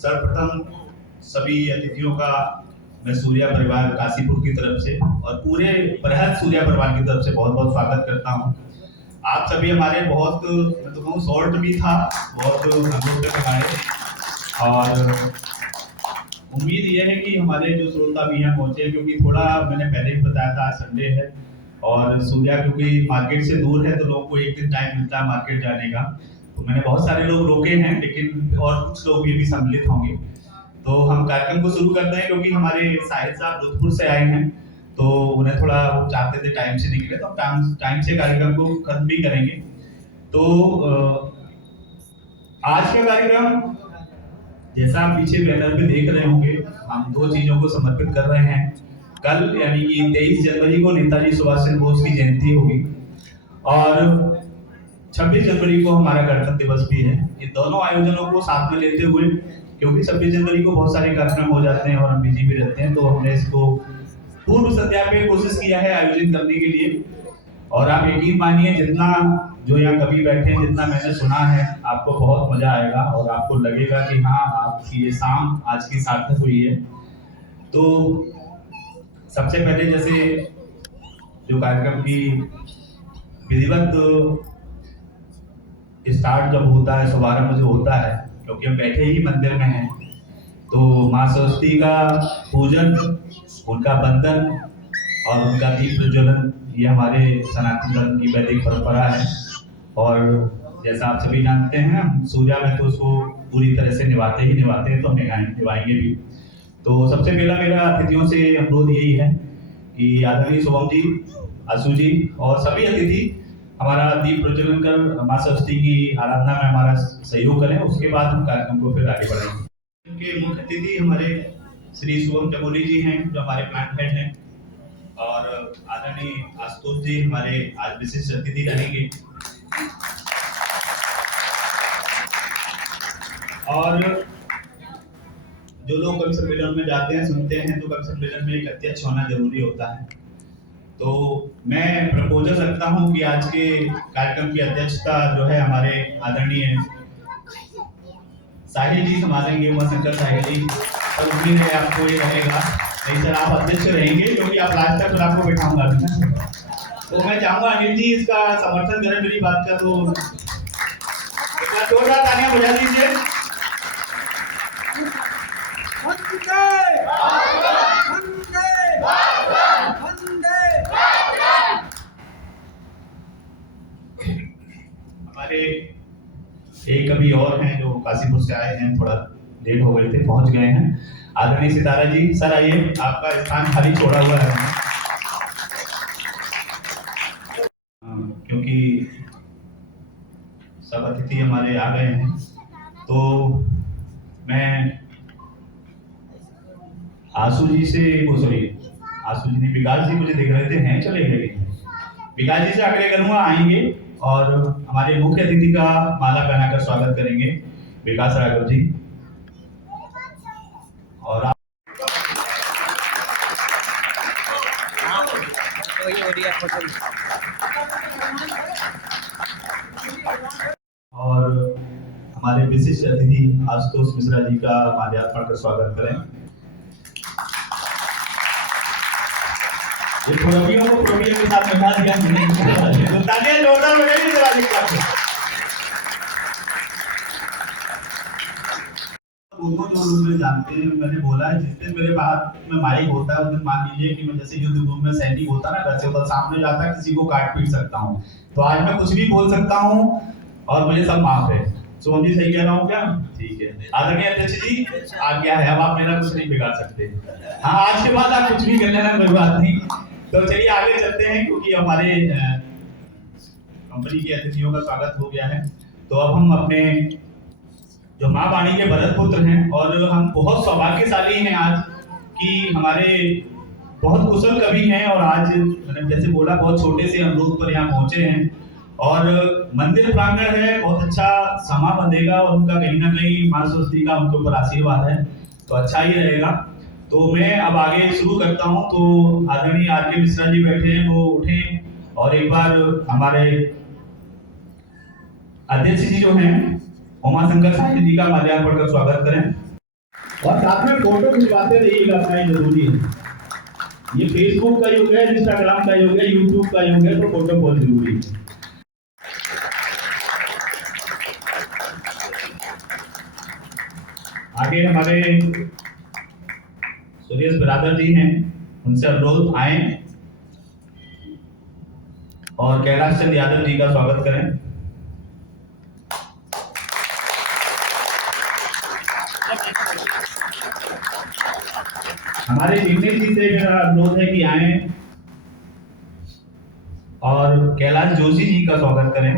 सर्वप्रथम सभी अतिथियों का मैं सूर्या परिवार काशीपुर की तरफ से और पूरे बृहद सूर्या परिवार की तरफ से बहुत बहुत स्वागत करता हूँ। आप सभी हमारे बहुत, मैं तो कहूँ शॉर्ट भी था, बहुत अनुरोध तक हमारे, और उम्मीद ये है कि हमारे जो श्रोता भी यहाँ पहुँचे, क्योंकि थोड़ा मैंने पहले भी बताया था आज संडे है और सूर्या क्योंकि मार्केट से दूर है तो लोगों को एक दिन टाइम मिलता है मार्केट जाने का, तो मैंने बहुत सारे लोग रोके हैं, लेकिन और कुछ लोग भी सम्मिलित होंगे। तो हम कार्यक्रम को शुरू करते हैं, क्योंकि हमारे साहिद साहब जोधपुर से आए हैं, तो उन्हें थोड़ा वो चाहते थे टाइम से निकले, तो टाइम से कार्यक्रम को खत्म भी करेंगे। तो आज का कार्यक्रम जैसा आप पीछे बैनर पे देख रहे होंगे, हम दो चीजों को समर्पित कर रहे हैं। कल यानी कि 23 जनवरी को नेताजी सुभाष चंद्र बोस की जयंती होगी और 26 जनवरी को हमारा गणतंत्र दिवस भी है। ये दोनों आयोजनों को साथ में लेते हुए, क्योंकि 26 जनवरी को बहुत सारे कार्यक्रम हो जाते हैं और हम बिजी भी रहते हैं, तो हमने इसको पूर्व संध्या पे कोशिश किया है आयोजित करने के लिए। और आप यकीन मानिए, जितना जो यहाँ कभी बैठे हैं, जितना मैंने सुना है, आपको बहुत मजा आएगा और आपको लगेगा कि हाँ, आपकी ये शाम आज की सार्थक हुई है। तो सबसे पहले जैसे जो कार्यक्रम की विधिवत स्टार्ट जब होता है, शुभारंभ जो होता है, क्योंकि हम बैठे ही मंदिर में हैं, तो माँ सरस्वती का पूजन, उनका वंदन और उनका दीप प्रज्वलन, ये हमारे सनातन धर्म की वैदिक परंपरा है। और जैसा आप सभी जानते हैं, हम सूर्या में तो उसको पूरी तरह से निभाते हैं, तो हम निभाएंगे भी। तो सबसे पहला मेरा अतिथियों से अनुरोध यही है कि आदरणीय शुभम जी, आशु जी और सभी अतिथि हमारा दीप प्रज्वलन कर माँ सरस्वती की आराधना में हमारा सहयोग करें। उसके बाद हम कार्यक्रम को फिर आगे बढ़ाएंगे। इनके मुख्य अतिथि हमारे श्री शुभम चमोली जी हैं, जो हमारे प्लांट हेड हैं, और आदरणीय आशुतोष जी हमारे आज विशिष्ट अतिथि रहेंगे। और जो लोग कवि सम्मेलन में जाते हैं, सुनते हैं, तो कवि सम्मेलन में एक अध्यक्ष होना जरूरी होता है। तो मैं प्रपोजल रखता हूं कि आज के कार्यक्रम की अध्यक्षता जो है हमारे आदरणीय साहिल जी संभालेंगे, उमाशंकर साहिल जी। और उम्मीद है आपको ये रहेगा, नहीं सर आप अध्यक्ष रहेंगे, क्योंकि आप लास्ट तक आपको बैठाऊंगा। तो मैं चाहूंगा अनिल जी इसका समर्थन करें मेरी बात का, तो जोरदार तालियां बजा दीजिए। हमारे एक कवि और हैं जो काशीपुर से आए हैं, थोड़ा लेट हो गए थे, पहुंच गए हैं। आदरणीय सितारा जी, सर आइए, आपका स्थान खाली छोड़ा हुआ है। क्योंकि सब अतिथि हमारे आ गए हैं, तो मैं आशु जी से, आशु जी ने, विकास जी मुझे देख रहे थे, हैं चले गए, विकास जी से आग्रह करूंगा आएंगे और हमारे मुख्य अतिथि का माला पहनाकर स्वागत करेंगे, विकास राघव जी। और हमारे विशिष्ट अतिथि आशुतोष मिश्रा जी का माल्यार्पण कर स्वागत करें। ये प्रोवियों के साथ मिला दिया, तो तालियां जोरदार बजाइए जरा जी। वो जानते हैं, मैंने बोला है जिस दिन मेरे पास में माइक होता है, उस दिन मान लीजिए कि मैं जैसे युद्ध भूमि में सैनिक होता ना, वैसे होता, सामने जाता किसी को काट पीट सकता हूँ, तो आज मैं कुछ भी बोल सकता हूँ और मुझे सब माफ है। सोम जी सही कह रहा हूँ क्या? ठीक है। आदरणीय अध्यक्ष जी, आज्ञा है, अब आप मेरा कुछ नहीं बिगाड़ सकते। हाँ, आज के बाद आप कुछ भी कर लेना, कोई बात नहीं। तो चलिए आगे चलते हैं, क्योंकि हमारे कंपनी के अतिथियों का स्वागत हो गया है। तो अब हम अपने जो माँ वाणी के भरत पुत्र हैं, और हम बहुत सौभाग्यशाली हैं आज कि हमारे बहुत कुशल कवि हैं, और आज मैंने जैसे बोला बहुत छोटे से अनुरोध पर यहाँ पहुंचे हैं, और मंदिर प्रांगण है, बहुत अच्छा समा बंधेगा, और उनका कहीं ना कहीं माँ सरस्वती का उनके ऊपर आशीर्वाद है, तो अच्छा ही रहेगा। तो मैं अब आगे शुरू करता हूँ। तो आदरणीय आर.के. मिश्रा जी बैठे हैं, वो उठें और एक बार हमारे अध्यक्ष जी जो हैं उमाशंकर साहिल जी का माल्यार्पण कर स्वागत करें। और साथ में फोटो खिंचवाते रहिएगा, अपना ये जरूरी है। ये फेसबुक का युग है, इंस्टाग्राम का युग है, यूट्यूब का युग है, तो फोटो बहुत जरूरी है। आगे हमारे सुरेश बिरादर जी हैं, उनसे अनुरोध आए और कैलाश चंद यादव जी का स्वागत करें। हमारे जिग्नेश जी से मेरा अनुरोध है कि आए और कैलाश जोशी जी का स्वागत करें।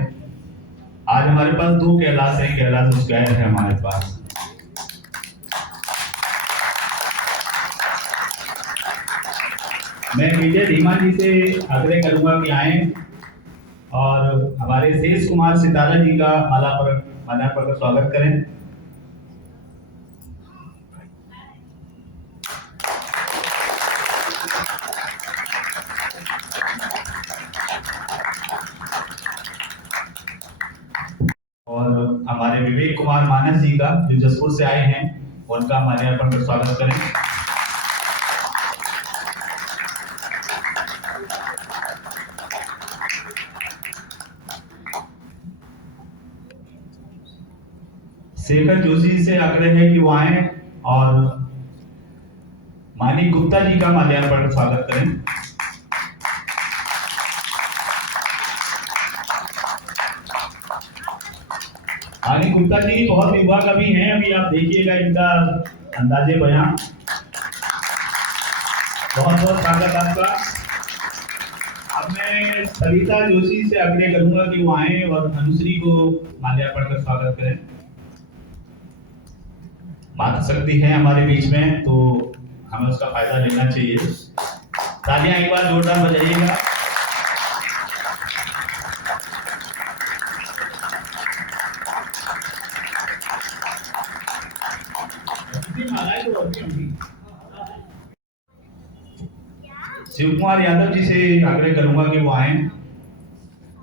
आज हमारे पास 2 कैलाश है, कैलाश मुस्कान है हमारे पास। मैं विजय धीमा जी से आग्रह करूंगा कि आए और हमारे शेष कुमार सितारा जी का माल्यार्पण कर स्वागत करें। और हमारे विवेक कुमार मानस जी का, जो जसपुर से आए हैं, उनका माल्यार्पण कर स्वागत करें। शेखर जोशी से आग्रह है कि वो आए और मानिक गुप्ता जी का माल्यार्पण स्वागत करें। मानिक गुप्ता जी बहुत युवा कवि हैं, अभी आप देखिएगा इनका अंदाजे बयां। बहुत बहुत स्वागत आपका। अब मैं सरिता जोशी से आग्रह करूंगा कि वो आए और अनुश्री को माल्यार्पण कर स्वागत करें। मातृशक्ति है हमारे बीच में, तो हमें उसका फायदा लेना चाहिए। तालियां एक बार जोरदार बजाइएगा। शिव कुमार यादव जी से आग्रह करूंगा कि वो आए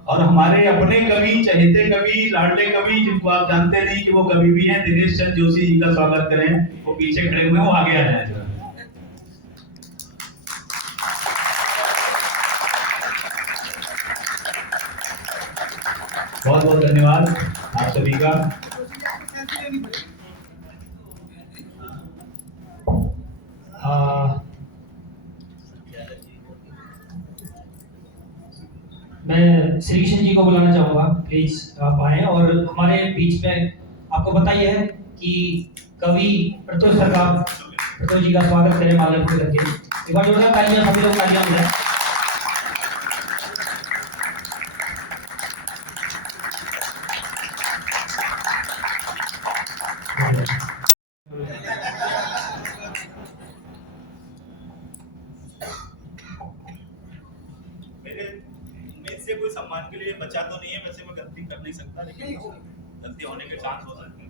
और हमारे अपने कवि, चहेते कवि, लाडले कवि, जिनको आप जानते नहीं कि वो कवि भी हैं, दिनेश चंद जोशी जी का स्वागत करें। वो पीछे खड़े हुए हैं, वो आगे आ जाए। बहुत बहुत धन्यवाद आप सभी का। मैं श्री कृष्ण जी को बुलाना चाहूँगा, प्लीज आप आए। और हमारे बीच में आपको बताइए है कि कवि प्रतुल सर का, प्रतुल जी का स्वागत करें माल्यार्पण करके। एक बार जोरदार तालियां, सभी लोग तालियां बजाएं। से कोई सम्मान के लिए बचा तो नहीं है, वैसे मैं गलती कर नहीं सकता, लेकिन गलती होने के चांस हो सकते हैं।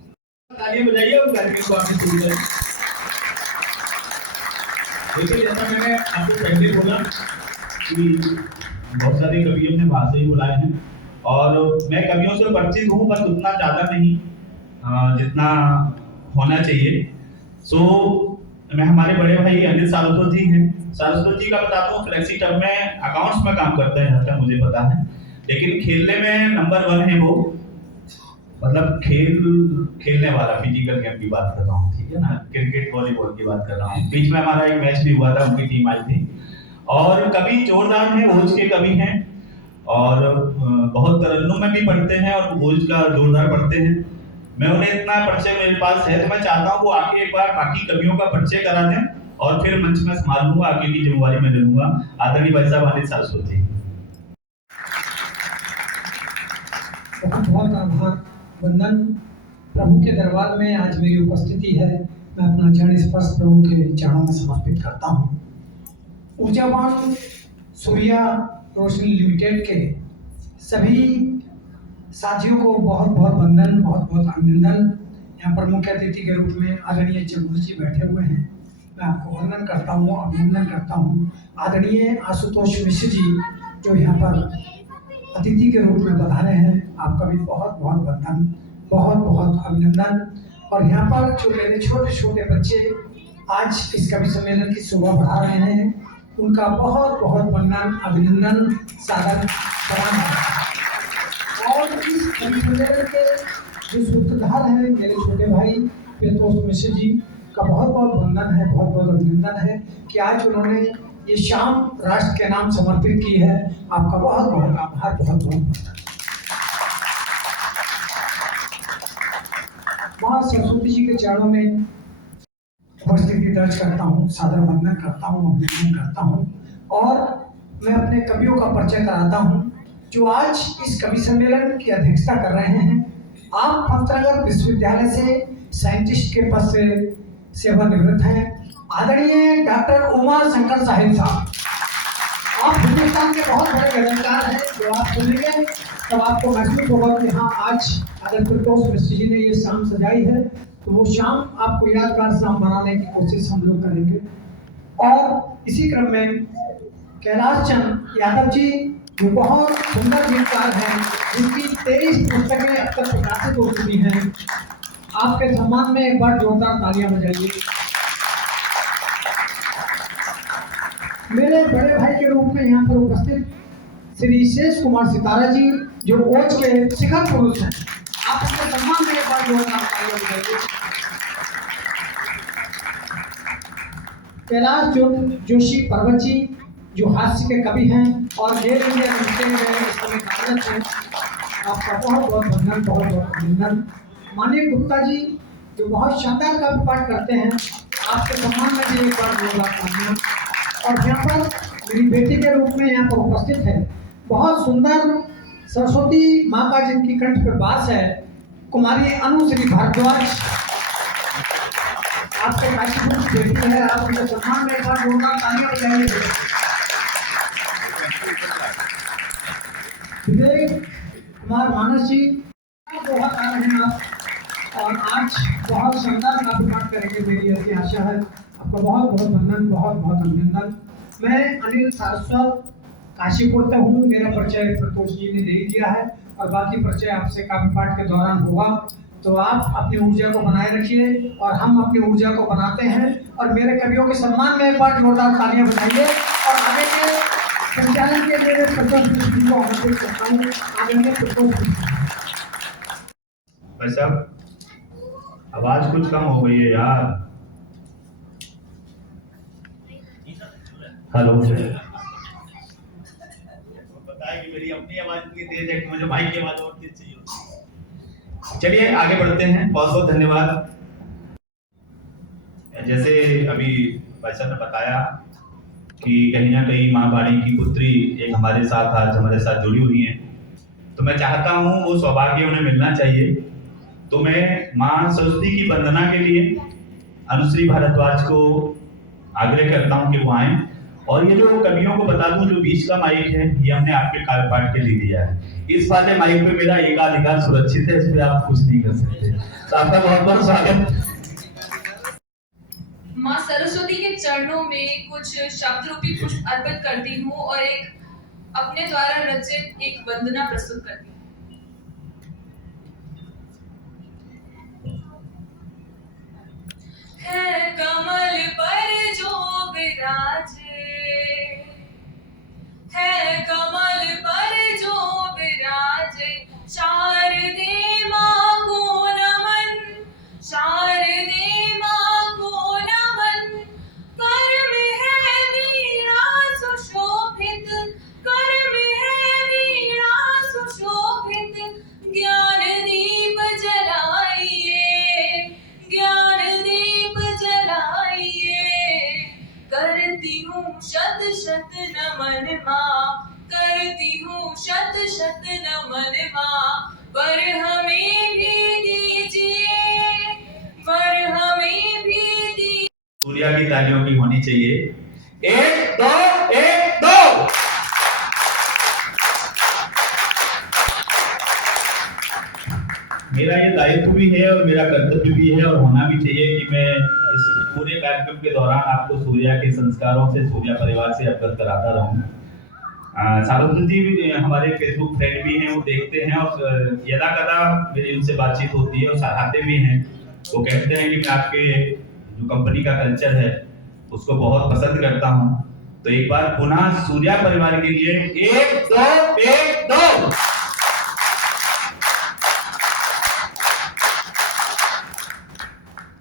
तालियां बजाइए और कार्यक्रम को आगे शुरू करें। देखिए, जैसा मैंने आपको पहले बोला कि बहुत सारे कवियों ने बाहर से ही बुलाए हैं और मैं कवियों से परिचित हूँ, बस उतना ज़्यादा नहीं जितना होना चाहिए। मैं हमारे बड़े भाई अनिल सारस्वत जी हैं। सारस्वत जी का बता दूं, फ्लेक्सी टर्म में अकाउंट्स में काम करते हैं, जहाँ मुझे पता है, लेकिन खेलने में नंबर 1 है वो। मतलब खेलने वाला, फिजिकल गेम की बात कर रहा हूँ, ठीक है ना, क्रिकेट वॉलीबॉल की बात कर रहा हूँ। बीच में हमारा एक मैच भी हुआ था, उनकी टीम आई थी। और कवि जोरदार हैं, ओज के कवि हैं और बहुत तरन्नुम में भी पढ़ते हैं और ओज का जोरदार पढ़ते हैं। मैं उन्हें इतना परिचय मेरे पास है, तो मैं चाहता हूँ वो आके एक बार बाकी कवियों का परिचय करा दें और फिर मंच में संभाल लूंगा, आगे की जिम्मेवारी मैं ले लूंगा। आदरणीय भाई साहब अनिल सारस्वत जी। बहुत बहुत आभार, वंदन। प्रभु के दरबार में आज मेरी उपस्थिति है, मैं अपना चरण स्पर्श प्रभु के चरणों में समर्पित करता हूँ। ऊर्जावान सूर्या रोशनी लिमिटेड के सभी साथियों को बहुत बहुत वंदन, बहुत बहुत अभिनंदन। यहाँ पर मुख्य अतिथि के रूप में आदरणीय चंद्र जी बैठे हुए हैं, मैं आपको वंदन करता हूँ, अभिनंदन करता हूँ। आदरणीय आशुतोष मिश्र जी जो यहाँ पर अतिथि के रूप में पधारे हैं, आपका भी बहुत बहुत वंदन, बहुत बहुत अभिनंदन। और यहाँ पर जो मेरे छोटे छोटे बच्चे आज इस कवि सम्मेलन की शोभा बढ़ा रहे हैं, उनका बहुत बहुत वंदन, अभिनंदन, सादर सलाम है। और इस कवि सम्मेलन के जो सूत्रधार हैं मेरे छोटे भाई पेत्रोस मिश्र जी का बहुत बहुत वंदन है, बहुत बहुत अभिनंदन है कि आज उन्होंने ये शाम राष्ट्र के नाम समर्पित की है। आपका बहुत बहुत आभार, बहुत बहुत वंदन। माँ सरस्वती जी के चरणों में उपस्थिति दर्ज करता हूँ, सादर वंदन करता हूँ, अभिनंदन करता हूँ और मैं अपने कवियों का परिचय कराता हूँ जो आज इस कवि सम्मेलन की अध्यक्षता कर रहे हैं। आप पंतनगर विश्वविद्यालय से साइंटिस्ट के पद से सेवानिवृत्त हैं, आदरणीय डॉक्टर उमा शंकर साहिब साहब। आप हिंदुस्तान के बहुत बड़े गजलकार हैं, जो आप सुनेंगे तब आपको महसूस होगा कि हाँ, आज अगर पेत्रोस मिश्र जी ने ये शाम सजाई है तो वो शाम आपको यादगार शाम बनाने की कोशिश हम लोग करेंगे। और इसी क्रम में कैलाश चंद यादव जी जो बहुत सुंदर गीतकार हैं, जिनकी 23 पुस्तकें अब तक प्रकाशित हो चुकी हैं, आपके सम्मान में एक बार जोरदार तालियां बजाइए। मेरे बड़े भाई के रूप में यहाँ पर उपस्थित श्री शेष कुमार सितारा जी जो ओज के शिखर पुरुष हैं, आप उनके सम्मान में एक बार जोरदार तालियां बजाइए। कैलाश जोशी पर्वत जी जो हास्य के कवि हैं और गेल इंडिया मिलते हुए इस समय कार्यरत हैं, आपका बहुत बहुत वंदन, बहुत बहुत अभिनंदन। माननीय गुप्ता जी जो बहुत शानदार काव्य पाठ करते हैं, आपके सम्मान में भी एक बार जोरदार तालियां। और यहाँ पर मेरी बेटी के रूप में यहाँ पर उपस्थित है, बहुत सुंदर सरस्वती माँ का जिनकी कंठ पर वास है, कुमारी अनुश्री भारद्वाज, आपके काशीपुर बेटी है, आप उनके सम्मान में एक बार जोरदार तालियां बजाइए। विवेक कुमार मानस जी बहुत आ रहे हैं आप और आज बहुत शानदार काव्य पाठ करेंगे, मेरी ऐसी आशा है। आपका बहुत बहुत वंदन, बहुत बहुत अभिनंदन। मैं अनिल सारस्वत काशीपुर से हूँ, मेरा परिचय प्रतोष जी ने दे दिया है और बाकी परिचय आपसे काव्य पाठ के दौरान होगा, तो आप अपनी ऊर्जा को बनाए रखिए और हम अपनी ऊर्जा को बनाते हैं। और मेरे कवियों के सम्मान में एक बार जोरदार तालियां बजाइए और आगे के संचालन के लिए प्रतोष मिश्र जी को आमंत्रित करता हूँ। आगे प्रतोष भाई साहब, आवाज कुछ कम हो गई है यार। हेलो, बताया कि मेरी अपनी आवाज इतनी तेज है कि मुझे माइक की आवाज और तेज चाहिए। चलिए आगे बढ़ते हैं, बहुत बहुत धन्यवाद। जैसे अभी भाई साहब ने बताया कि कहीं ना कहीं माँ वाणी की पुत्री एक हमारे साथ आज हमारे साथ जुड़ी हुई है, तो मैं चाहता हूँ वो सौभाग्य उन्हें मिलना चाहिए। तो मैं माँ सरस्वती की वंदना के लिए अनुश्री भारद्वाज को आग्रह करता हूँ कि वो आए। और ये जो कवियों को बता दूं, जो बीच का माइक है ये हमने आपके काव्य पाठ के लिए दिया है। इस वाले माइक पे मेरा एकाधिकार सुरक्षित है, इस पे आप कुछ नहीं कर सकते। तो आपका बहुत बहुत स्वागत। माँ सरस्वती के चरणों में कुछ शब्द रूपी पुष्प अर्पित करती हूँ और एक अपने द्वारा रचित एक वंदना प्रस्तुत करती हूँ। है कमल पर जो विराजे, है कमल पर जो विराजे, शारदे माँ को नमन, शारदे माँ को नमन। कर में है वीणा सुशोभित, कर में है वीणा सुशोभित। ज्ञान दीप जलाइए, ज्ञान दीप जलाइए। करती हूँ शत शत नमन माँ, करती हूँ शत शत नमन माँ। पर हमें भी दीजिए, पर हमें भी दीजिए। सूर्या की तालियों की होनी चाहिए। एक दो, एक दो। मेरा ये दायित्व भी है और मेरा कर्तव्य भी है और होना भी चाहिए कि मैं इस पूरे कार्यक्रम के दौरान आपको सूर्या के संस्कारों से, सूर्या परिवार से अवगत कराता रहूं। सारुद्र जी भी हमारे फेसबुक फ्रेंड भी हैं, वो देखते हैं और यदा कदा मेरी उनसे बातचीत होती है और सराहते भी हैं। वो कहते हैं कि मैं आपके जो कंपनी का कल्चर है उसको बहुत पसंद करता हूं। तो एक बार पुनः सूर्या परिवार के लिए 1 2 1 2।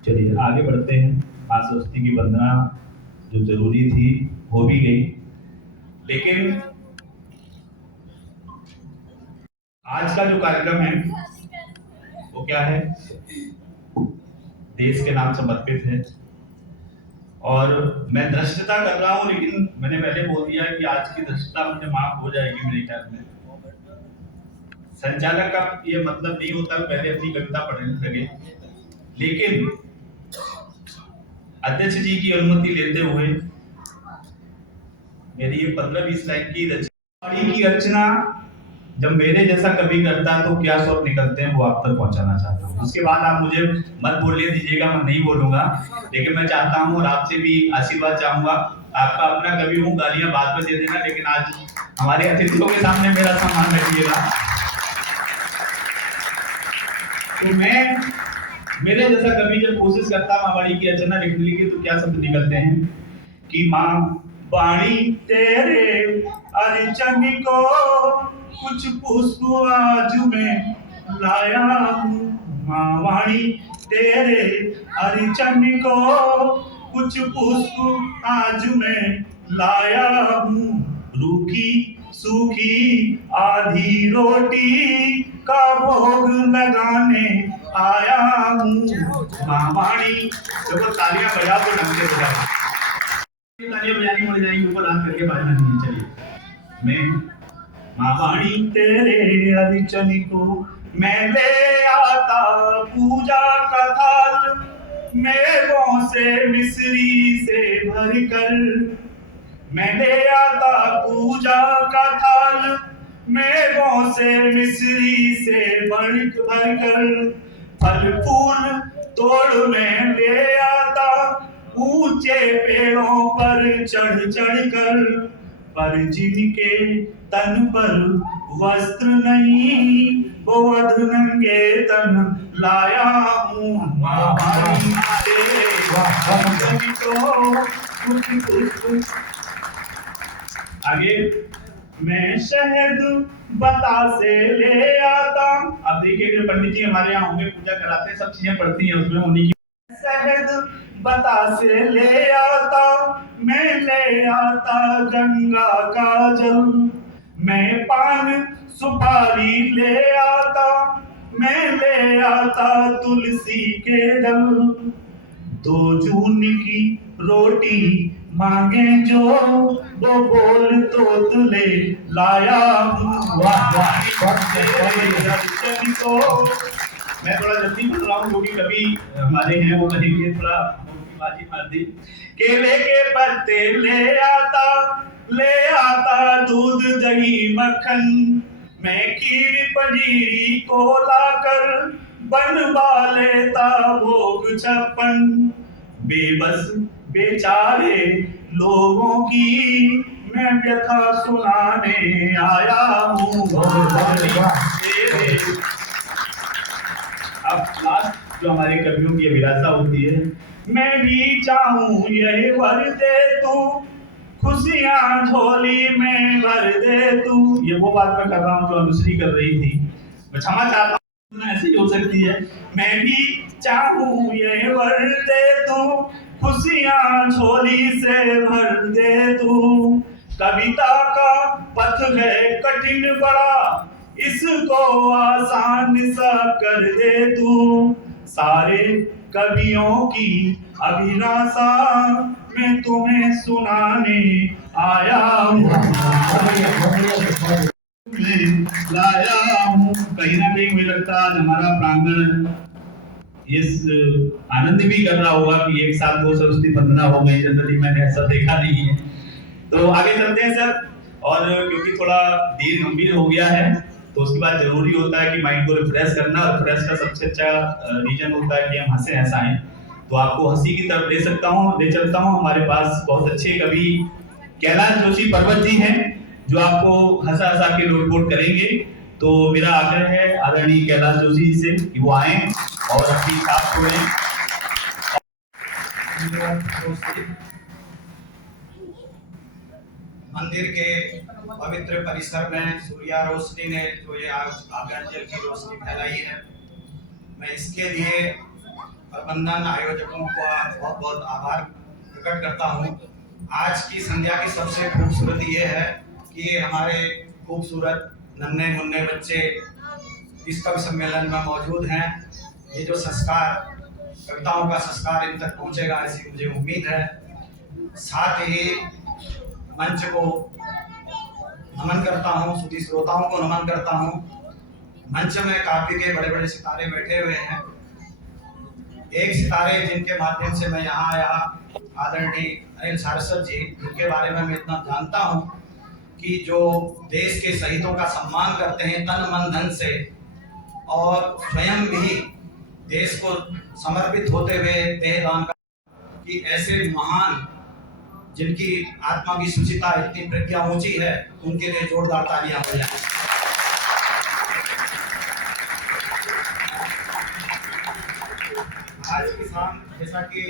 चलिए आगे बढ़ते हैं। मां सरस्वती की वंदना जो जरूरी थी हो भी गई, लेकिन आज का जो कार्यक्रम है वो क्या है? देश के नाम समर्पित है। और मैं दृष्टता कर रहा हूं, लेकिन मैंने पहले बोल दिया कि आज की दृष्टता मुझे माफ हो जाएगी मेरे ख्याल में। संचालक का ये मतलब नहीं होता पहले अपनी कविता पढ़ने लगे, लेकिन अध्यक्ष जी की अनुमति लेते हुए मेरी ये 15-20 लाइन की रचना की रचना जब मेरे जैसा कवि करता है तो क्या स्वर निकलते हैं वो आप तक पहुंचाना चाहता हूँ। उसके बाद आप मुझे मत बोलने दीजिएगा, मैं नहीं बोलूंगा, लेकिन मैं चाहता हूँ और आपसे भी आशीर्वाद चाहूंगा। आपका अपना कवि हूँ, गालियां बाद में दे देना, लेकिन आज हमारे अतिथियों के सामने मेरा सम्मान रखिएगा। तो मैं मेरे जैसा कवि जब कोशिश करता मावाड़ी की रचना लिखने की तो क्या शब्द निकलते हैं कि माँ वाणी तेरे अर्चन को कुछ पुष्प आज में लाया हूँ। माँ वाणी तेरे अर्चन को कुछ पुष्प आज में लाया हूँ। रूखी सूखी आधी रोटी का भोग लगाने आया हूँ। माँ वाणी देखो तालियां बजा तो ढंग से बजा, तालियां बजानी पड़ जाएंगी, ऊपर हाथ करके बजाना नहीं। चलिए मैं माँ वाणी तेरे अर्चन को मैं ले आता पूजा का थाल, मेवों से मिश्री से भर कर मैं ले आता पूजा का थाल, मेवों से मिश्री से भर कर फल फूल तोड़ मैं ले आता ऊंचे पेड़ों पर चढ़ कर, पर जिनके तन पर वस्त्र नहीं वो अधनंगे तन लाया हूँ। माँ वाणी तेरे अर्चन को कुछ आगे मैं शहद बतासे ले आता। अब देखिए पंडित जी हमारे यहाँ होंगे, पूजा कराते हैं, सब चीजें पढ़ती हैं उसमें होने की। शहद बतासे ले आता मैं ले आता गंगा का जल, मैं पान सुपारी ले आता मैं ले आता तुलसी के दल। 2 जून की रोटी मांगे जो वो बोल तो तुले लाया हूँ। मैं थोड़ा जल्दी बोल रहा हूँ क्योंकि कभी हमारे हैं वो कहेंगे थोड़ा बाजी मार दी। केले के पत्ते ले आता दूध दही मक्खन, मैं खीर पंजीरी को लाकर बनवा लेता भोग 56। बेबस बेचारे लोगों की मैं व्यथा सुनाने आया हूँ। अब लास्ट जो हमारे कवियों की अभिलाषा होती है, मैं भी चाहूँ यही वर दे तू खुशियाँ झोली में भर दे तू। ये वो बात मैं कर रहा हूँ जो अनुश्री कर रही थी, मैं क्षमा चाहता हूँ, ऐसी हो सकती है। मैं भी चाहूँ ये वर दे तू खुशियाँ झोली से भर दे तू। कविता का पथ है कठिन बड़ा, इसको आसान सा कर दे तू। सारे कवियों की अभिलाषा मैं तुम्हें सुनाने आया हूँ, लाया हूँ। कहीं ना कहीं मुझे लगता है हमारा प्रांगण इस आनंद भी कर रहा होगा कि एक साथ 2 सरस्वती वंदना हो गई। जनरली मैंने ऐसा देखा नहीं है। तो आगे चलते हैं सर, और क्योंकि थोड़ा देर गंभीर हो गया है तो उसके बाद जरूरी होता है कि माइंड को रिफ्रेश करना, और रिफ्रेश का सबसे अच्छा रीजन होता है कि हम हंसे हंसाएं। तो आपको हंसी की तरफ ले चलता हूँ। हमारे पास बहुत अच्छे कवि कैलाश जोशी पर्वत जी हैं जो आपको हंसा हंसा के लोटपोट करेंगे। तो मेरा आग्रह है आदरणीय कैलाश जोशी जी से कि वो आए और अपनी हुए। मंदिर के पवित्र परिसर में सूर्या रोशनी ने जो ये आज काव्यांजलि की रोशनी फैलाई है, मैं इसके लिए प्रबंधन आयोजकों का बहुत बहुत आभार प्रकट करता हूँ। आज की संध्या की सबसे खूबसूरत ये है कि ये हमारे खूबसूरत नन्हे मुन्ने बच्चे इस कवि सम्मेलन में मौजूद हैं। ये जो संस्कार, कविताओं का संस्कार इन तक पहुँचेगा ऐसी मुझे उम्मीद है। साथ ही मंच को नमन करता हूँ, सभी श्रोताओं को नमन करता हूँ। मंच में काफी के बड़े बड़े सितारे बैठे हुए हैं। एक सितारे जिनके माध्यम से मैं यहाँ आया, आदरणीय अनिल सारस्वत जी, जिनके बारे में मैं इतना जानता हूँ कि जो देश के शहीदों का सम्मान करते हैं तन मन धन से, और स्वयं भी देश को समर्पित होते हुए देहदान का, कि ऐसे महान जिनकी आत्मा की सुचिता इतनी प्रज्ञा ऊंची है, उनके लिए जोरदार तालियां हो जाए। आज की शाम जैसा कि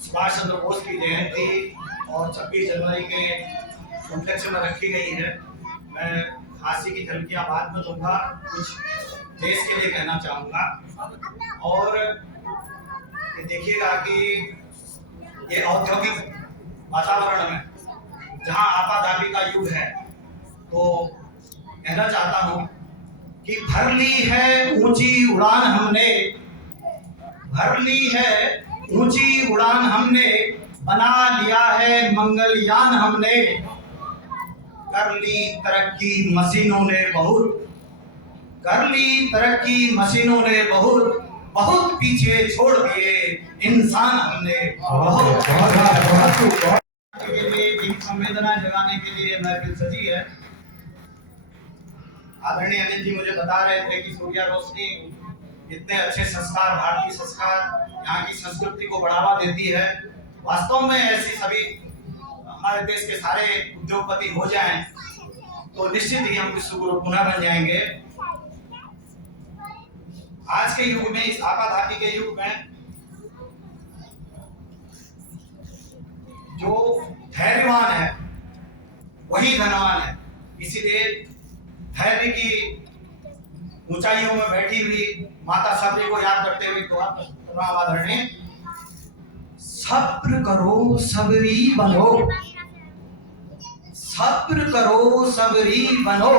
सुभाष चंद्र बोस की जयंती और 26 जनवरी के उपलक्ष्य में रखी गई है, मैं हास्य की झलकियां बाद में दूंगा, कुछ देश के लिए कहना चाहूंगा। और ये देखिएगा कि ये औद्योगिक वातावरण में जहां आपाधापी का युग है, तो कहना चाहता हूं कि भर ली है ऊंची उड़ान हमने, भर ली है ऊंची उड़ान हमने, बना लिया है मंगलयान हमने, कर ली तरक्की मशीनों ने बहुत, कर ली तरक्की मशीनों ने बहुत, बहुत पीछे छोड़ दिए इंसान हमने। बहुत के लिए एक संवेदना जगाने के लिए महफिल सजी है। आदरणीय अनिल जी मुझे बता रहे थे कि सूर्या रोशनी इतने अच्छे संस्कार, भारतीय संस्कार, यहाँ की संस्कृति को बढ़ावा देती है। वास्तव में ऐसी सभी हमारे देश के सारे उद्योगपति हो जाएं तो निश्चित ही हम विश्वगुरु पुनः बन जाएंगे। आज के युग में, इस आपाधापी के युग में, जो धैर्यवान है वही धनवान है। इसीलिए धैर्य की ऊंचाइयों में बैठी हुई माता सबरी को याद करते हुए दुआ आदरणीय, सब्र करो सबरी बनो, सब्र करो सबरी बनो,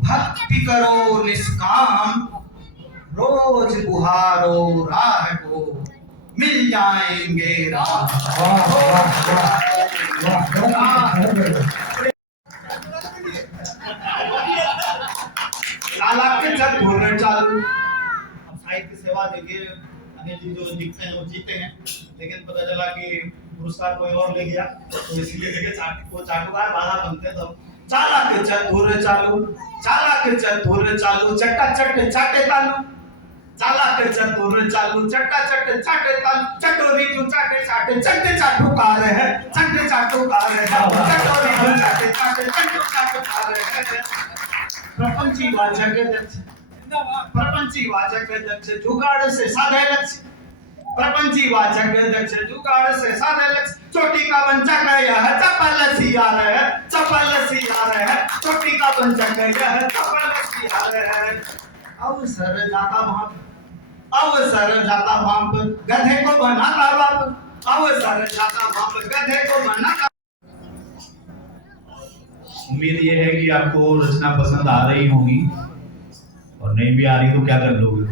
भक्ति करो निष्काम, रोज बुहारो राह को, मिल जाएंगे राम। चालाकी चतुर चालू। अब साहित्य सेवा देखिए, अनिल जी जो लिखते हैं वो जीते हैं, लेकिन पता चला कि पुरस्कार कोई और ले गया, तो इसलिए देखिए चाटुकार बाधा बनते हैं। तब चालाकी चतुर चालू, चालाकी चतुर चालू, चट्टा चट्टे चाटे तालू, चालाकी चतुर चालू, चट्टा चट्टे चाटे तालू, चटोरी तू चाटे चाटे चट्टे चाटुकार है, चट्टे चाटुकार है, चटोरी तू चाटे चाटे चट्टे चाटुकार है। प्रपंची वाचक दक्ष, प्रपंची वाचक दक्ष, जुगाड़ से साधे लक्ष्य, प्रपंची वाचक दक्ष, जुगाड़ से साधे लक्ष्य, चोटी का बंचा गया है चपल सिया रहे, चपल सिया रहे, चोटी का बंचा गया है चपल सिया रहे। अवसर जाता भाप, अवसर जाता भाप, गधे को बनाता बाप, अवसर जाता भाप, गधे को बनाता। उम्मीद ये है कि आपको रचना पसंद आ रही होगी, और नहीं भी आ रही तो क्या कर लोगे।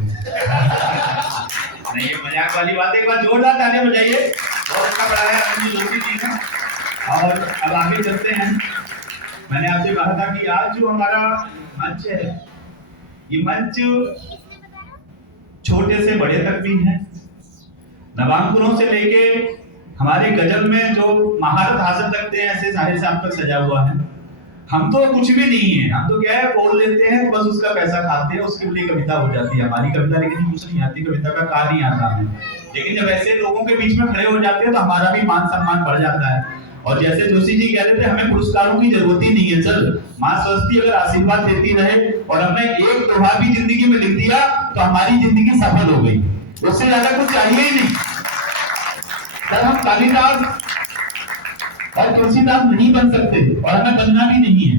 नहीं, ये मजाक वाली बात है। एक बार जोरदार ताली बजाइए, बहुत अच्छा पढ़ाया है जोशी जी ने। और अब आगे चलते हैं। मैंने आपसे कहा था कि आज जो हमारा मंच है, ये मंच छोटे से बड़े तक भी है। नवांकुरों से लेके हमारे गजल में जो महारत हासिल करते हैं, ऐसे सारे से आप तक सजा हुआ है। हम तो कुछ भी नहीं है, हम तो क्या है, बोल लेते हैं, बस उसका पैसा खाते हैं, उसके लिए कविता हो जाती है हमारी कविता, लेकिन कुछ नहीं आती, कविता का कार्य नहीं आता है। लेकिन जब ऐसे लोगों के बीच में खड़े हो जाते हैं तो हमारा भी मान सम्मान बढ़ जाता है। और जैसे जोशी जी कह रहे थे, हमें पुरस्कारों की जरूरत ही नहीं है सर। माँ सरस्वती अगर आशीर्वाद देती रहे और हमने एक दोहा भी जिंदगी में लिख दिया तो हमारी जिंदगी सफल हो गई, उससे ज्यादा कुछ चाहिए ही नहीं सर। हम कालिदास और तुलसीदास नहीं बन सकते और हमें बनना भी नहीं है।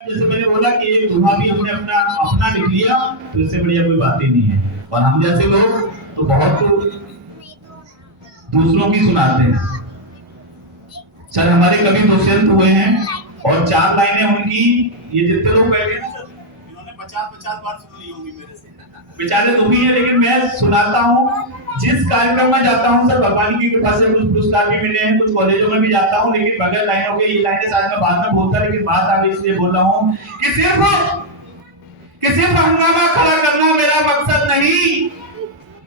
जैसे मैंने बोला कि एक दोहा भी हमने अपना लिख लिया तो इससे बढ़िया कोई बात ही नहीं है। और हम जैसे लोग तो बहुत दूसरों की सुनाते हैं सर। हमारे कवि दुष्यंत हुए हैं और 4 लाइनें उनकी, ये जितने लोग बैठे हैं सर, इन्होंने 50 बार सुन ली होंगी मेरे से, बेचारे दुखी हैं, लेकिन मैं सुनाता हूँ। जिस कार्यक्रम में जाता हूँ सर, भगवान की कृपा से कुछ पुरस्कार भी मिले हैं, कुछ कॉलेजों में भी जाता हूँ, लेकिन बगैर लाइनों के ये लाइनें शायद मैं बाद में बोलता, लेकिन बात आ गई इसलिए बोल रहा हूँ कि सिर्फ हंगामा खड़ा करना मेरा मकसद नहीं।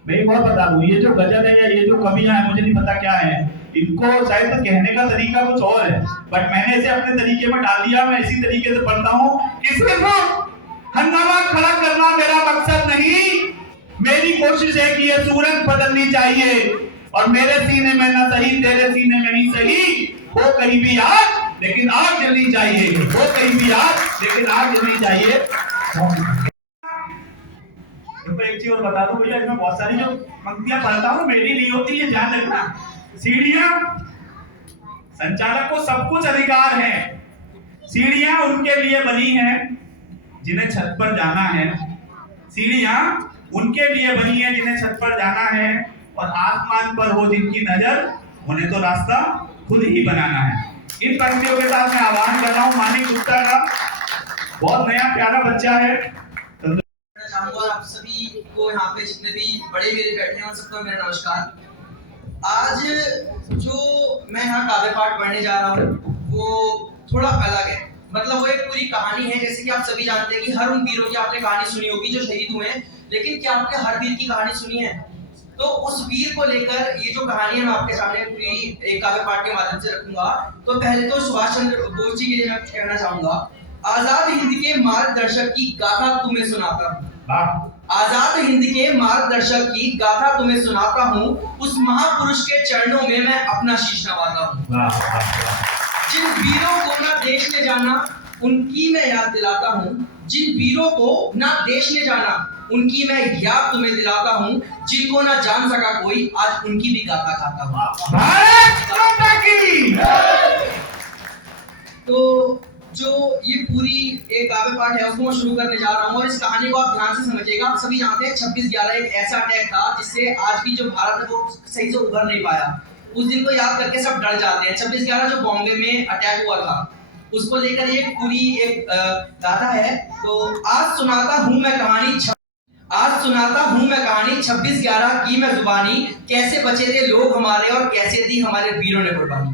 मैं एक बात बता दूं, ये जो गजल है या ये जो कवियां हैं, मुझे नहीं पता क्या है, इनको शायद तो कहने का तरीका कुछ और है, बट मैंने इसे अपने तरीके में डाल दिया। मैं इसी तरीके से पढ़ता हूँ कि सिर्फ हंगामा खड़ा करना मेरा मकसद नहीं, मेरी कोशिश है कि ये सूरत बदलनी चाहिए और मेरे सीने में ना सही तेरे सीने में ही सही हो कहीं भी आग, लेकिन आग जलनी चाहिए, हो कहीं भी आग लेकिन आग जलनी चाहिए। तो एक चीज और बता दूं भैया, इसमें बहुत सारी जो पंक्तियां पढ़ता हूँ मेरी नहीं होती, ये ध्यान रखना। सीढ़ियां, संचालक को सब कुछ अधिकार है, सीढ़ियां उनके लिए बनी हैं जिन्हें छत पर जाना है, सीढ़ियां उनके लिए बनी है जिन्हें छत पर जाना है, और आसमान पर हो जिनकी नजर उन्हें तो रास्ता खुद ही बनाना है। इन पंक्तियों के साथ मैं आह्वान कर रहा हूँ मानिक गुप्ता का, बहुत नया प्यारा बच्चा है। चाहूंगा आप सभी को, यहाँ पे जितने भी बड़े मेरे बैठे हैं उन सबको मेरा नमस्कार। आज जो मैं यहाँ काव्य पाठ पढ़ने जा रहा हूँ वो थोड़ा अलग है, मतलब वो एक पूरी कहानी है। जैसे कि आप सभी जानते हैं कि हर उन वीरों की आपने कहानी सुनी होगी जो शहीद हुए हैं, लेकिन क्या आपने हर वीर की कहानी सुनी है? तो उस वीर को लेकर ये जो कहानी है मैं आपके सामने पूरी एक काव्य पाठ के माध्यम से रखूंगा। तो पहले तो सुभाष चंद्र बोस जी के लिए मैं कुछ कहना चाहूंगा। आजाद हिंद के मार्गदर्शक की गाथा तुम्हें सुनाता हूँ, आजाद हिंद के मार्गदर्शक की गाथा तुम्हें सुनाता हूँ, उस महापुरुष के चरणों में मैं अपना शीश नवाता हूँ। जिन वीरों को ना देश ने जाना उनकी मैं याद दिलाता हूँ, जिन वीरों को ना देश ने जाना उनकी मैं याद तुम्हें दिलाता हूँ, जिनको ना जान सका कोई आज उनकी भी गाथा गाता हूँ। भारत माता की। तो जो ये पूरी एक काव्य पाठ है उसको मैं शुरू करने जा रहा हूँ, और इस कहानी को आप ध्यान से समझिएगा। आप सभी जानते हैं 26/11 एक ऐसा अटैक था जिससे आज भी जो भारत है वो सही से उभर नहीं पाया। उस दिन को याद करके सब डर जाते हैं। 26/11 जो बॉम्बे में अटैक हुआ था उसको लेकर ये पूरी एक गाथा है। तो आज सुनाता हूँ मैं कहानी 26/11 की मैं जुबानी, कैसे बचे थे लोग हमारे और कैसे दी हमारे वीरों ने कुर्बानी।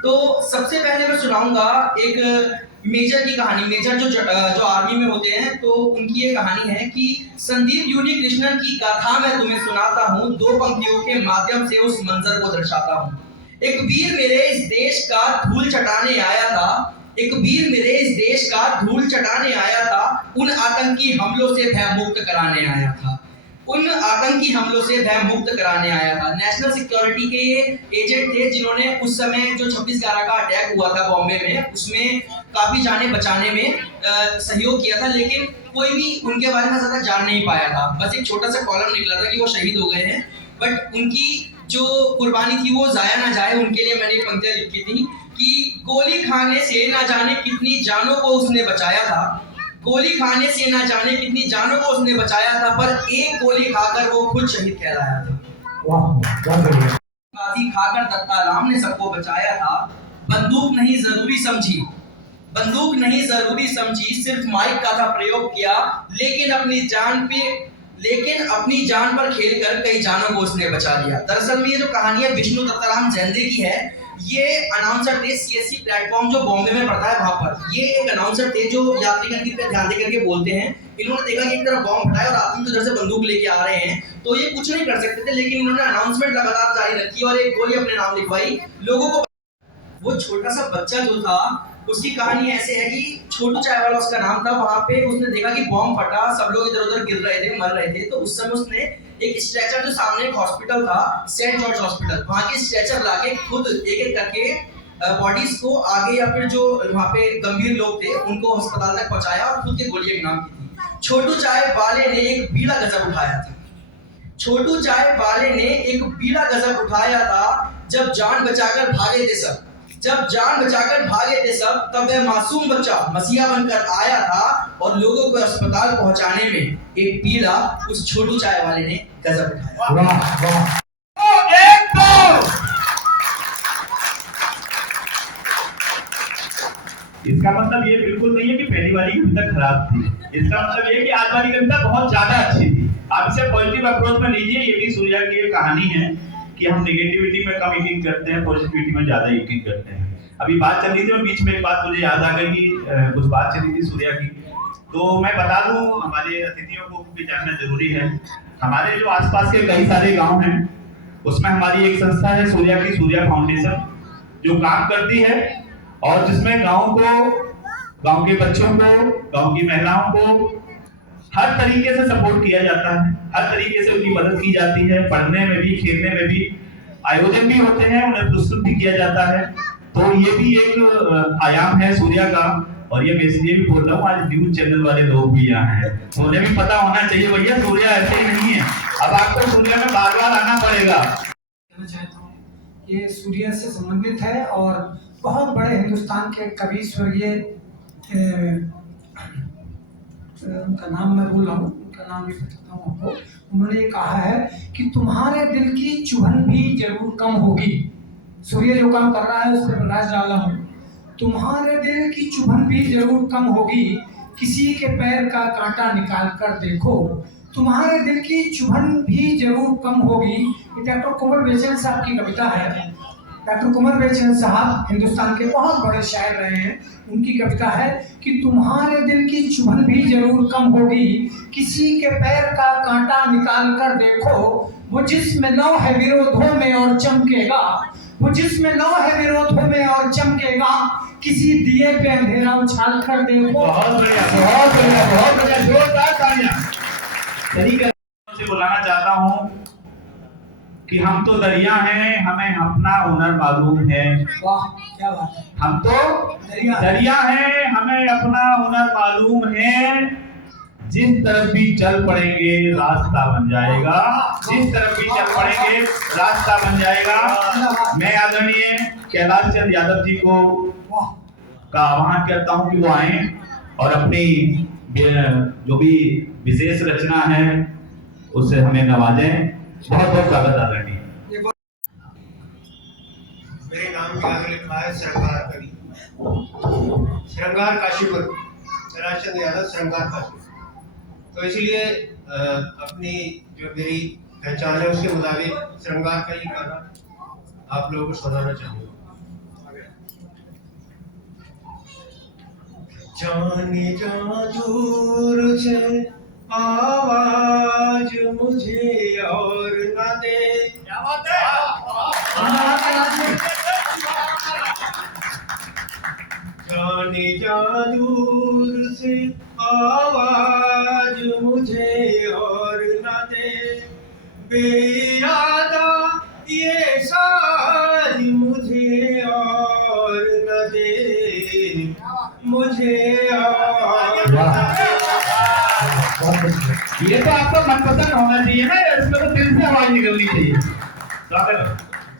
तो सबसे पहले मैं सुनाऊंगा एक मेजर की कहानी। मेजर जो आर्मी में होते हैं तो उनकी ये कहानी है कि संदीप यूनी कृष्णन की गाथा मैं तुम्हें सुनाता हूँ, 2 पंक्तियों के माध्यम से उस मंजर को दर्शाता हूँ। एक वीर मेरे इस देश का धूल चटाने आया था, एक वीर मेरे इस देश का धूल चटाने आया था, उन आतंकी हमलों से भय मुक्त कराने आया था, उन आतंकी हमलों से भय मुक्त कराने आया था। नेशनल सिक्योरिटी के ये एजेंट थे जिन्होंने उस समय जो 26/11 का अटैक हुआ था बॉम्बे में, उसमें काफी जाने बचाने में सहयोग किया था, लेकिन कोई भी उनके बारे में ज्यादा जान नहीं पाया था। बस एक छोटा सा कॉलम निकला था कि वो शहीद हो गए हैं, बट उनकी जो कुर्बानी थी वो जाया ना जाए, उनके लिए मैंने पंक्तियां लिखी थी कि गोली खाने से ना जाने कितनी जानों को उसने बचाया था, गोली खाने से ना जाने कितनी जानों को उसने बचाया था, पर एक गोली खाकर वो खुद शहीद कहलाया था। बाजी खाकर दत्ता राम ने सबको बचाया था, बंदूक नहीं जरूरी समझी, बंदूक नहीं जरूरी समझी, सिर्फ माइक का था प्रयोग किया, लेकिन अपनी जान पर खेलकर कई जानों को उसने बचा लिया। दरअसल में ये जो कहानी है विष्णु दत्ताराम जयंते की है। ये अनाउंसर थे सीएससी प्लेटफॉर्म जो बॉम्बे में पड़ता है वहां पर। ये एक अनाउंसर थे जो यात्रीगण की तरफ ध्यान देकर के बोलते हैं। इन्होंने देखा कि एक तरफ बॉम्ब फटा है और आदमी उधर से बंदूक लेके आ रहे हैं, तो ये कुछ नहीं कर सकते थे, लेकिन इन्होंने अनाउंसमेंट लगातार जारी रखी और एक गोली अपने नाम लिखवाई लोगों को। वो छोटा सा बच्चा जो था उसकी कहानी ऐसे है कि छोटू चाय वाला उसका नाम था। वहां पे उसने देखा कि बॉम्ब फटा, सब लोग इधर उधर गिर रहे थे, मर रहे थे, तो उस समय उसने एक स्ट्रेचर, जो सामने एक हॉस्पिटल था सेंट जॉर्ज हॉस्पिटल, वहां के स्ट्रेचर लाके खुद एक एक करके बॉडीज को आगे या फिर जो वहाँ पे गंभीर लोग थे उनको अस्पताल तक पहुंचाया और खुद के गोलियां इनाम की थी। छोटू चाय वाले ने एक बीड़ा गजब उठाया था। छोटू चाय वाले ने एक बीड़ा गजब उठाया था। जब जान बचाकर भागे थे सब, जब जान बचाकर भागे थे सब, तब वह मासूम बच्चा मसीहा बनकर आया था और लोगों को अस्पताल पहुंचाने में एक बीड़ा उस छोटू चाय वाले ने गजब उठाया। वाह वाह। इसका मतलब ये बिल्कुल नहीं है कि पहली वाली कविता खराब थी। इसका मतलब ये कि आज वाली कविता बहुत ज्यादा अच्छी थी। आप इसे पॉजिटिव अप्रोच में लीजिए। ये भी सूर्या की एक कहानी है कि हम नेगेटिविटी में कम यकीन करते हैं, पॉजिटिविटी में ज्यादा यकीन करते हैं। अभी बात चल रही थी, बीच में एक बात मुझे याद आ गई कि कुछ बात चली थी सूर्या की, तो मैं बता दूं हमारे अतिथियों को भी जानना जरूरी है। हमारे जो आसपास के कई सारे गांव हैं, उसमें हमारी एक संस्था है सूर्या की, सूर्या फाउंडेशन, जो काम करती है और जिसमें गांव को, गांव के बच्चों को, गांव की महिलाओं को हर तरीके से सपोर्ट किया जाता है, हर तरीके से उनकी मदद की जाती है, पढ़ने में भी, खेलने में भी। आयोजन भी होते हैं, उन्हें प्रस्तुत भी किया जाता है। तो ये भी एक आयाम है सूर्या का। और ये मैं इसलिए भी बोल रहा हूँ, आज न्यूज चैनल वाले लोग भी यहाँ हैं, तो उन्हें भी पता होना चाहिए भैया सूर्या ऐसे ही नहीं है। अब आपको सूर्या में बार बार आना पड़ेगा। कहना चाहता हूँ ये सूर्या से संबंधित है और बहुत बड़े हिंदुस्तान के कवि स्वर्गीय, उनका नाम मैं भूल रहा हूँ, उनका नाम भी बताता हूँ आपको। उन्होंने ये कहा है कि तुम्हारे दिल की चुभन भी जरूर कम होगी। सूर्य जो काम कर रहा है उस पर प्रकाश डाल रहा हूँ। तुम्हारे दिल की चुभन भी जरूर कम होगी, किसी के पैर का कांटा निकाल कर देखो। तुम्हारे दिल की चुभन भी जरूर कम होगी। ये डॉक्टर कुंवर बेचैन साहब की कविता है। डॉक्टर कुंवर बेचैन साहब हिंदुस्तान के बहुत बड़े शायर रहे हैं। उनकी कविता है कि तुम्हारे दिल की चुभन भी जरूर कम होगी, किसी के पैर का कांटा निकाल कर देखो। वो जिसमें लौ है विरोधों में और चमकेगा, वो जिसमें लौ है विरोधों में और चमकेगा, किसी दिए पे अंधेरा उछाल कर देखो। बहुत बढ़िया, बहुत बढ़िया, बहुत बढ़िया, जोरदार तालियां। तरीके से बुलाना चाहता हूँ कि हम तो दरिया हैं, हमें अपना हुनर मालूम है। वाह क्या बात है। हम तो दरिया हैं, हमें अपना हुनर मालूम है। जिस तरफ भी चल पड़ेंगे रास्ता बन जाएगा, जिस तरफ भी चल पड़ेंगे रास्ता बन जाएगा। मैं आदरणीय कैलाश चंद यादव जी को का आह्वान करता हूं कि वो आए और अपनी जो भी विशेष रचना है उससे हमें नवाजें। बहुत बहुत स्वागत आदरणीय। मेरे नाम के आगे लिखा है श्रृंगार कवि, श्रृंगार काशीपुर, कैलाश चंद यादव श्रृंगार काशीपुर। तो इसलिए अपनी जो मेरी पहचान है उसके मुताबिक श्रृंगार का ही गाना आप लोगों को सुनाना चाहूँगा। जाने जा दूर से आवाज मुझे और न दे। क्या बात है। जाने जा दूर से आवाज मुझे और न दे, बेइरादा ये साज मुझे और न दे, मुझे और ये तो आपको मनपसंद होना चाहिए ना, इसमें तो दिल से आवाज निकलनी चाहिए।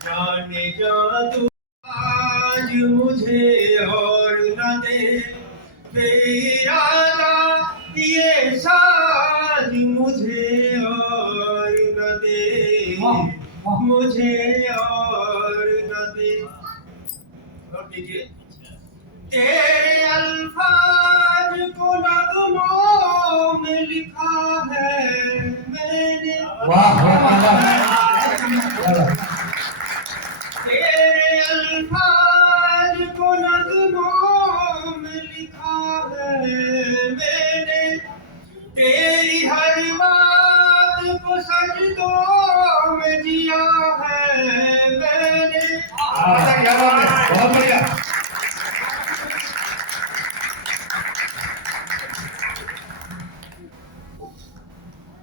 जाने जा तू आज मुझे और न दे, बेइरादा ये साज मुझे और न दे, मुझे और न दे। और देखिए, तेरे अल्फाज को नगमों में लिखा है मैंने। तेरे अल्फाज को नगमों में लिखा है मैंने, तेरी हर बात को सजदों में जिया है मैंने। क्या बात है, बहुत बढ़िया।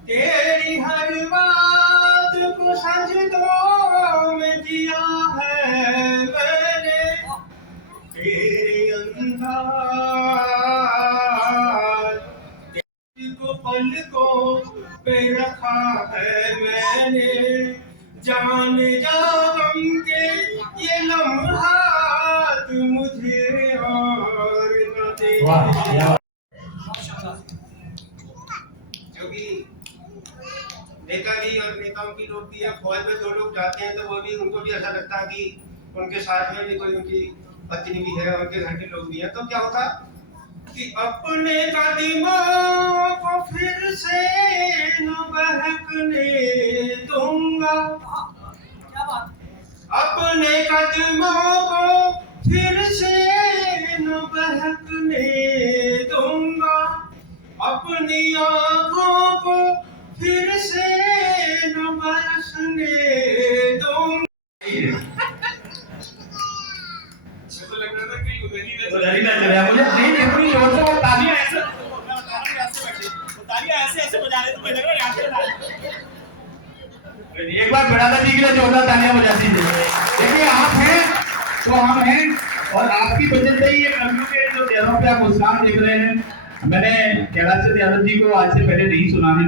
तेरी हर बात को सजदों में जिया है मैंने, पे रखा है मैंने, जान जा गम के ये लम्हात मुझे और न दे। क्योंकि नेताजी और नेताओं की लोग या फौज में जो लोग जाते हैं तो वो भी, उनको भी ऐसा लगता है कि उनके साथ में भी कोई उनकी पत्नी भी है, उनके घर के लोग भी हैं। तो क्या होता कि अपने कदमों को फिर से न बहकने दूंगा, अपने कदमों को फिर से न बहकने दूंगा, अपनी आँखों को फिर से न बरसने दूंगा। उधर ही लग रहा है मुझे, नहीं पूरी जोर से वो तालियां ऐसे बजा रहे, तो मुझे लग रहा है यहाँ से एक बार बिरादर जी के लिए जोरदार तालियां बजा दीजिए। देखिए आप हैं तो हम हैं, और आपकी वजह से ही ये कवियों के जो चेहरों पे आप मुस्कान देख रहे हैं। मैंने कैलाश यादव जी को आज से पहले नहीं सुना है,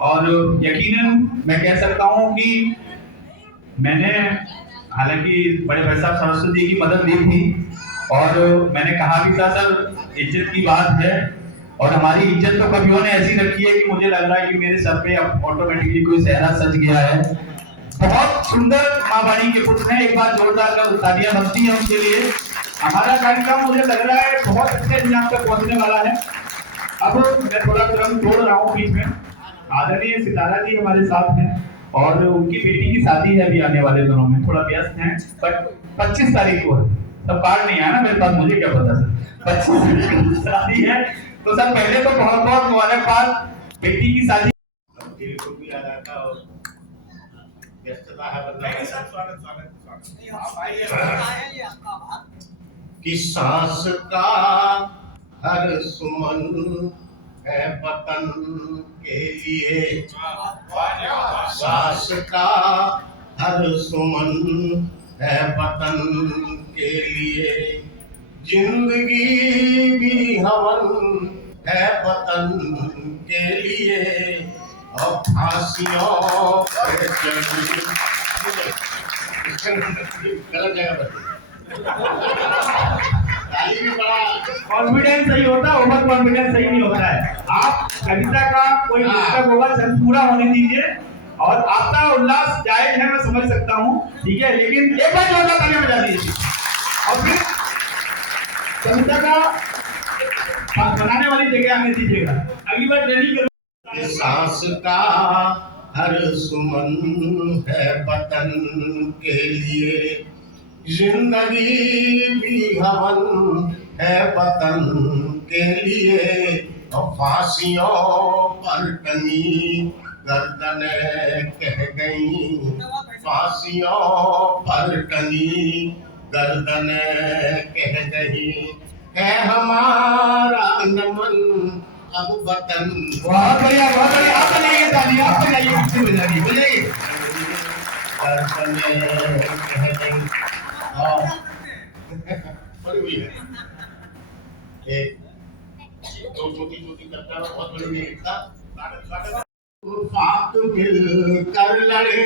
और यकीनन मैं कह सकता हूँ कि मैंने हालांकि बड़े भाई साहब सरस्वती की मदद दी थी, और मैंने कहा भी था सर इज्जत की बात है, और हमारी इज्जत तो कवियों ने ऐसी रखी है कि मुझे लग रहा है कि मेरे सर पे अब ऑटोमेटिकली कोई सहरा सज गया है। बहुत सुंदर माँ वाणी के पुत्र हैं, एक बार जोरदार का तालियां बनती है उनके लिए। हमारा कार्यक्रम मुझे लग रहा है बहुत अच्छे अंजाम तक पहुंचने वाला है। अब मैं थोड़ा क्रम जोड़ रहा हूँ बीच में। आदरणीय सितारा जी हमारे साथ हैं, और उनकी बेटी की शादी है अभी आने वाले दिनों में, थोड़ा व्यस्त हैं, बट 25 तारीख को है। सब कार्ड नहीं आया ना मेरे पास, मुझे क्या पता सर 25 तारीख को शादी है। तो सर पहले तो बहुत बहुत मुबारकबाद बेटी की शादी। दिल को भी आ जाता और व्यस्तता है बदलाव। कि सांस का हर सुमन है वतन के लिए, सांस का हर सुमन है वतन के लिए, जिंदगी भी हवन है वतन के लिए, और फांसियों पे चढ़ी गलत जगह पर ताली भी बड़ा कॉन्फिडेंस सही होता है, ओवर कॉन्फिडेंस सही नहीं होता है। आप कविता का कोई पुस्तक होगा, छंद पूरा होने दीजिए, और आपका उल्लास जायज है, मैं समझ सकता हूँ, ठीक है, लेकिन एक बार जोरदार तालियां बजा दीजिए। और फिर कविता का बनाने वाली जगह आने दीजिएगा, अगली बार ट्रेनिंग करूँ। सांस का हर सुमन है वतन के लिए, जिंदगी भी हवन है वतन के लिए, और फांसियों पर टंगी गर्दनें कह गई, फांसियों पर टंगी गर्दनें कह गई, है हमारा नमन अब वतन। बहुत बढ़िया, बहुत बढ़िया। आप बजाइए तालियां, आप बजाइए, आपसे बजाइए, बजाइए। गर्दनें कह गई और बड़ी हुई है एक दो छोटी छोटी करता है, बहुत बड़ी नहीं लिखता। फाक मिल कर लड़े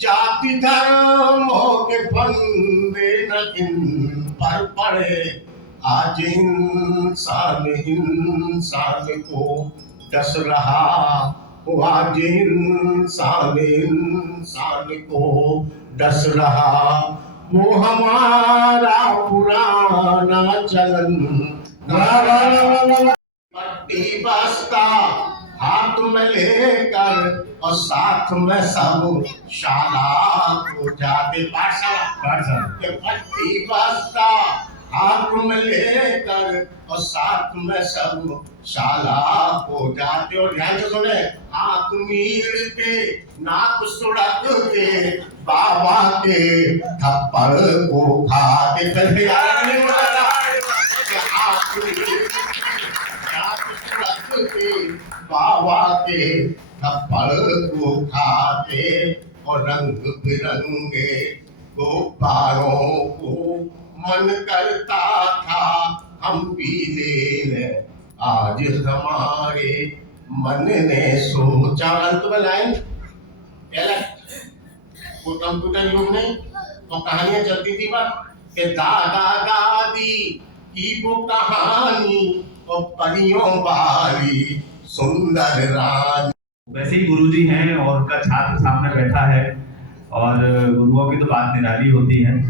जाति धर्मों के फंदे न इन पर पड़े, आज इंसान इंसान को डस रहा, आज इंसान इंसान को डस रहा, वो हमारा पुराना चलन। पट्टी बस्ता हाथ में लेकर और साथ में सब शाला को जाते, पाठशाला के पट्टी बस्ता हाथ में लेकर और साथ में सब शाला को जाते। और ध्यान से सुने, आंख मीड़ के नाक सुड़क के बाबा के थप्पड़ को खाते। बाबा के थप्पड़ को खाते और रंग बिरंगे गुब्बारों को मन करता था हम भी ले लें। आज हमारे मन ने सोचा अंत बनाई। पहले वो कंप्यूटर युग में तो कहानियां चलती थी बात कि दादा दादी की वो कहानी और परियों वाली सुंदर रानी। वैसे ही गुरुजी हैं और उनका छात्र सामने बैठा है और गुरुओं की तो बात निराली होती है।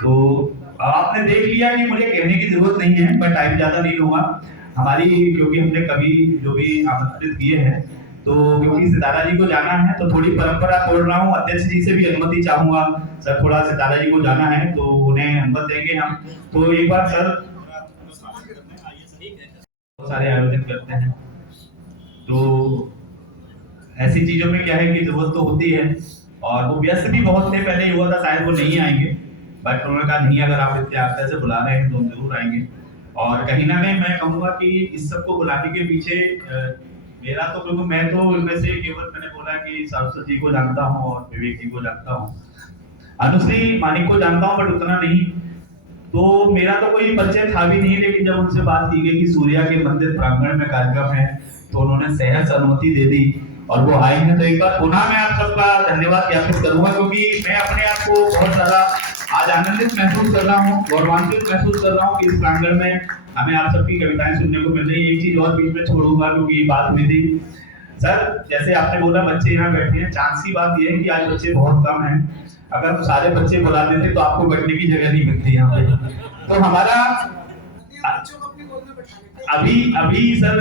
तो आपने देख लिया कि मुझे कहने की जरूरत नहीं है, मैं टाइम ज़्यादा नहीं लूँगा हमारी, क्योंकि हमने कभी जो भी आमंत्रित किए हैं तो क्योंकि सितारा जी को जाना है तो थोड़ी परंपरा तोड़ रहा हूँ। अध्यक्ष जी से भी अनुमति चाहूँगा, सर थोड़ा सितारा जी को जाना है तो उन्हें अनुमति देंगे हम। तो एक बार सर, बहुत सारे आयोजन करते हैं तो ऐसी चीज़ों में क्या है कि जरूरत तो होती है और वो व्यस्त भी बहुत थे, पहले हुआ था शायद वो नहीं आएंगे, बट उन्होंने कहा नहीं, अगर आप इतने आस्था से बुला रहे हैं तो हम जरूर आएंगे। और कहीं ना कहीं मैं कहूँगा कि इस सबको बुलाने के पीछे मेरा तो, क्योंकि मैं तो इनमें से केवल मैंने बोला कि सरस्वती जी को जानता हूँ और विवेक जी को जानता हूँ, अनुश्री मानिक को जानता हूँ बट उतना नहीं, तो मेरा तो कोई परिचय था भी नहीं। लेकिन जब उनसे बात की गई कि सूर्या के मंदिर प्रांगण में कार्यक्रम है तो उन्होंने सहज अनुमति दे दी और वो आए हैं। तो एक बार पुनः मैं आप सबका धन्यवाद ज्ञापित करूंगा, क्योंकि मैं अपने आप को बहुत ज्यादा आज आनंदित महसूस कर रहा हूँ, गौरवान्वित महसूस कर रहा हूँ कि इस प्रांगण में हमें आप सबकी कविताएं सुनने को मिल रही है। एक चीज और बीच में छोड़ूंगा क्योंकि बात हुई थी सर, जैसे आपने बोला बच्चे यहाँ बैठे हैं, चांस की बात यह है कि आज बच्चे बहुत कम हैं। अगर हम सारे बच्चे बुला देते तो आपको बैठने की जगह नहीं मिलती यहाँ पे। तो हमारा अभी सर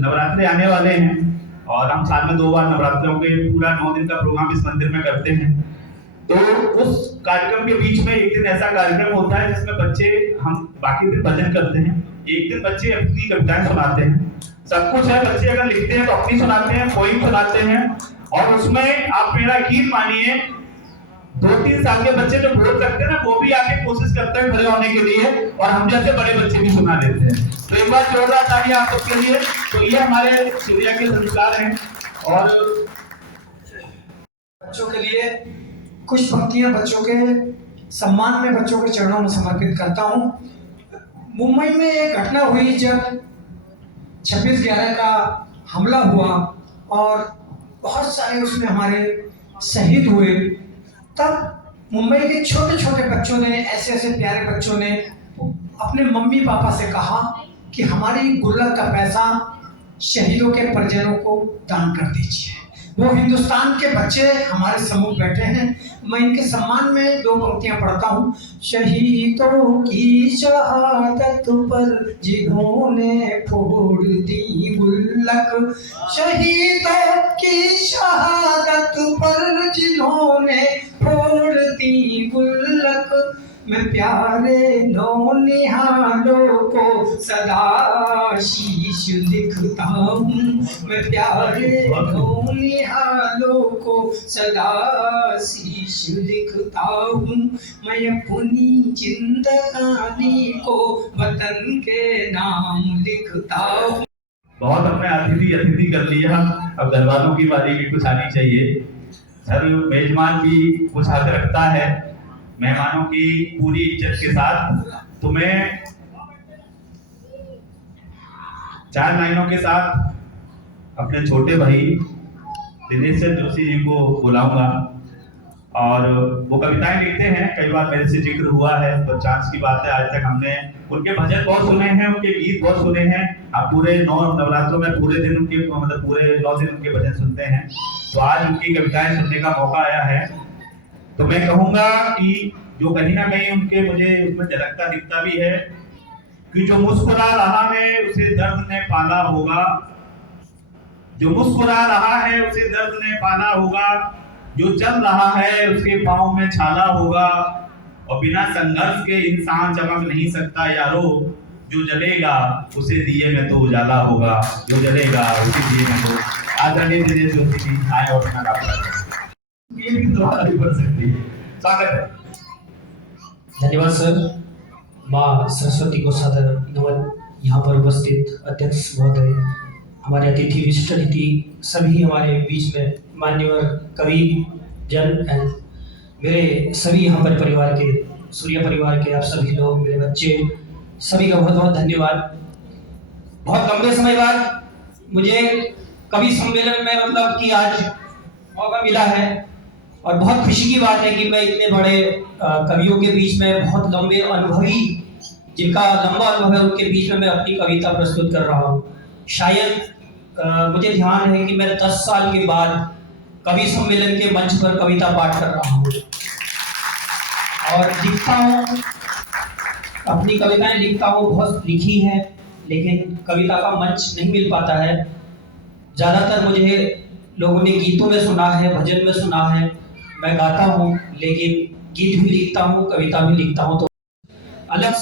नवरात्रे आने वाले हैं और हम साल में 2 बार नवरात्रों के पूरा 9 दिन का प्रोग्राम इस मंदिर में करते हैं। तो उस कार्यक्रम के बीच में एक दिन ऐसा कार्यक्रम होता है जिसमें बच्चे, हम बाकी दिन भजन करते हैं, एक दिन बच्चे अपनी कविताएं सुनाते हैं। सब कुछ है, बच्चे अगर लिखते हैं तो अपनी सुनाते हैं, पोइम सुनाते हैं और उसमें आप मेरा यकीन मानिए 2-3 साल के बच्चे जो बोल सकते हैं ना, वो भी आके कोशिश करते हैं खड़े होने के लिए और हम जैसे बड़े बच्चे भी सुना देते हैं। तो एक बार जोरदार तालियां आप सबके लिए। तो ये हमारे सूर्या के संस्कार हैं और बच्चों के लिए कुछ पंक्तियां बच्चों के सम्मान में बच्चों के चरणों में समर्पित करता हूं। मुंबई में एक घटना हुई जब 26/11 का हमला हुआ और बहुत सारे उसमें हमारे शहीद हुए, तब मुंबई के छोटे छोटे बच्चों ने, ऐसे ऐसे प्यारे बच्चों ने अपने मम्मी पापा से कहा कि हमारी गुल्लक का पैसा शहीदों के परिजनों को दान कर दीजिए। वो हिंदुस्तान के बच्चे हमारे सम्मुख बैठे हैं, मैं इनके सम्मान में 2 पंक्तियां पढ़ता हूँ। शहीदों की शहादत पर जिन्होंने फोड़ दी गुल्लक, शहीदों की शहादत पर जिन्होंने फोड़ दी गुल्लक, मैं प्यारे नौनिहालों को सदा शीश लिखता हूँ, मैं प्यारे नौनिहालों को सदा शीश लिखता हूँ, मैं अपनी जिंदगानी को वतन के नाम लिखता हूँ। बहुत अपने अतिथि कर लिया, अब घर वालों की बारी भी कुछ आनी चाहिए। सर मेजबान भी कुछ हक रखता है, मेहमानों की पूरी इज्जत के साथ। तो मैं 4 लाइनों के साथ अपने छोटे भाई दिनेश जोशी जी को बुलाऊंगा और वो कविताएं लिखते हैं, कई बार मेरे से जिक्र हुआ है तो चांस की बात है। आज तक हमने उनके भजन बहुत सुने हैं, उनके गीत बहुत सुने हैं। आप पूरे 9 नवरात्रों में पूरे दिन उनके, मतलब पूरे 9 दिन उनके भजन सुनते हैं, तो आज उनकी कविताएं सुनने का मौका आया है। तो मैं कहूंगा कि जो कहीं ना कहीं उनके मुझे उसमें झलकता दिखता भी है कि जो मुस्कुरा रहा है उसे दर्द ने पाला होगा, जो मुस्कुरा रहा है उसे दर्द ने पाला होगा, जो चल रहा है उसके पाँव में छाला होगा, और बिना संघर्ष के इंसान चमक नहीं सकता यारो, जो जलेगा उसे दिए में तो उजाला होगा, जो जलेगा उसे दिए में तो। आदरणीय दिनेश जोशी जी आए और अपना काम ये भी दोबारा भी पढ़ सकती है। स्वागत है। धन्यवाद सर। माँ सरस्वती को सादर नमन। यहाँ पर उपस्थित अध्यक्ष महोदय, हमारे अतिथि, विशिष्ट अतिथि, सभी हमारे बीच में मान्यवर कवि जन एंड मेरे सभी यहाँ पर परिवार के, सूर्या परिवार के आप सभी लोग, मेरे बच्चे, सभी का बहुत बहुत धन्यवाद। बहुत लंबे समय बाद मुझे कवि सम्मेलन में मतलब कि आज मौका मिला है और बहुत खुशी की बात है कि मैं इतने बड़े कवियों के बीच में, बहुत लंबे अनुभवी, जिनका लंबा अनुभव है, उनके बीच में मैं अपनी कविता प्रस्तुत कर रहा हूँ। शायद मुझे ध्यान है कि मैं 10 साल के बाद कवि सम्मेलन के मंच पर कविता पाठ कर रहा हूँ और लिखता हूँ, अपनी कविताएं लिखता हूँ, बहुत लिखी है, लेकिन कविता का मंच नहीं मिल पाता है। ज़्यादातर मुझे लोगों ने गीतों में सुना है, भजन में सुना है, मैं गाता हूँ, लेकिन गीत भी लिखता हूँ, कविता भी लिखता हूँ, तो अलग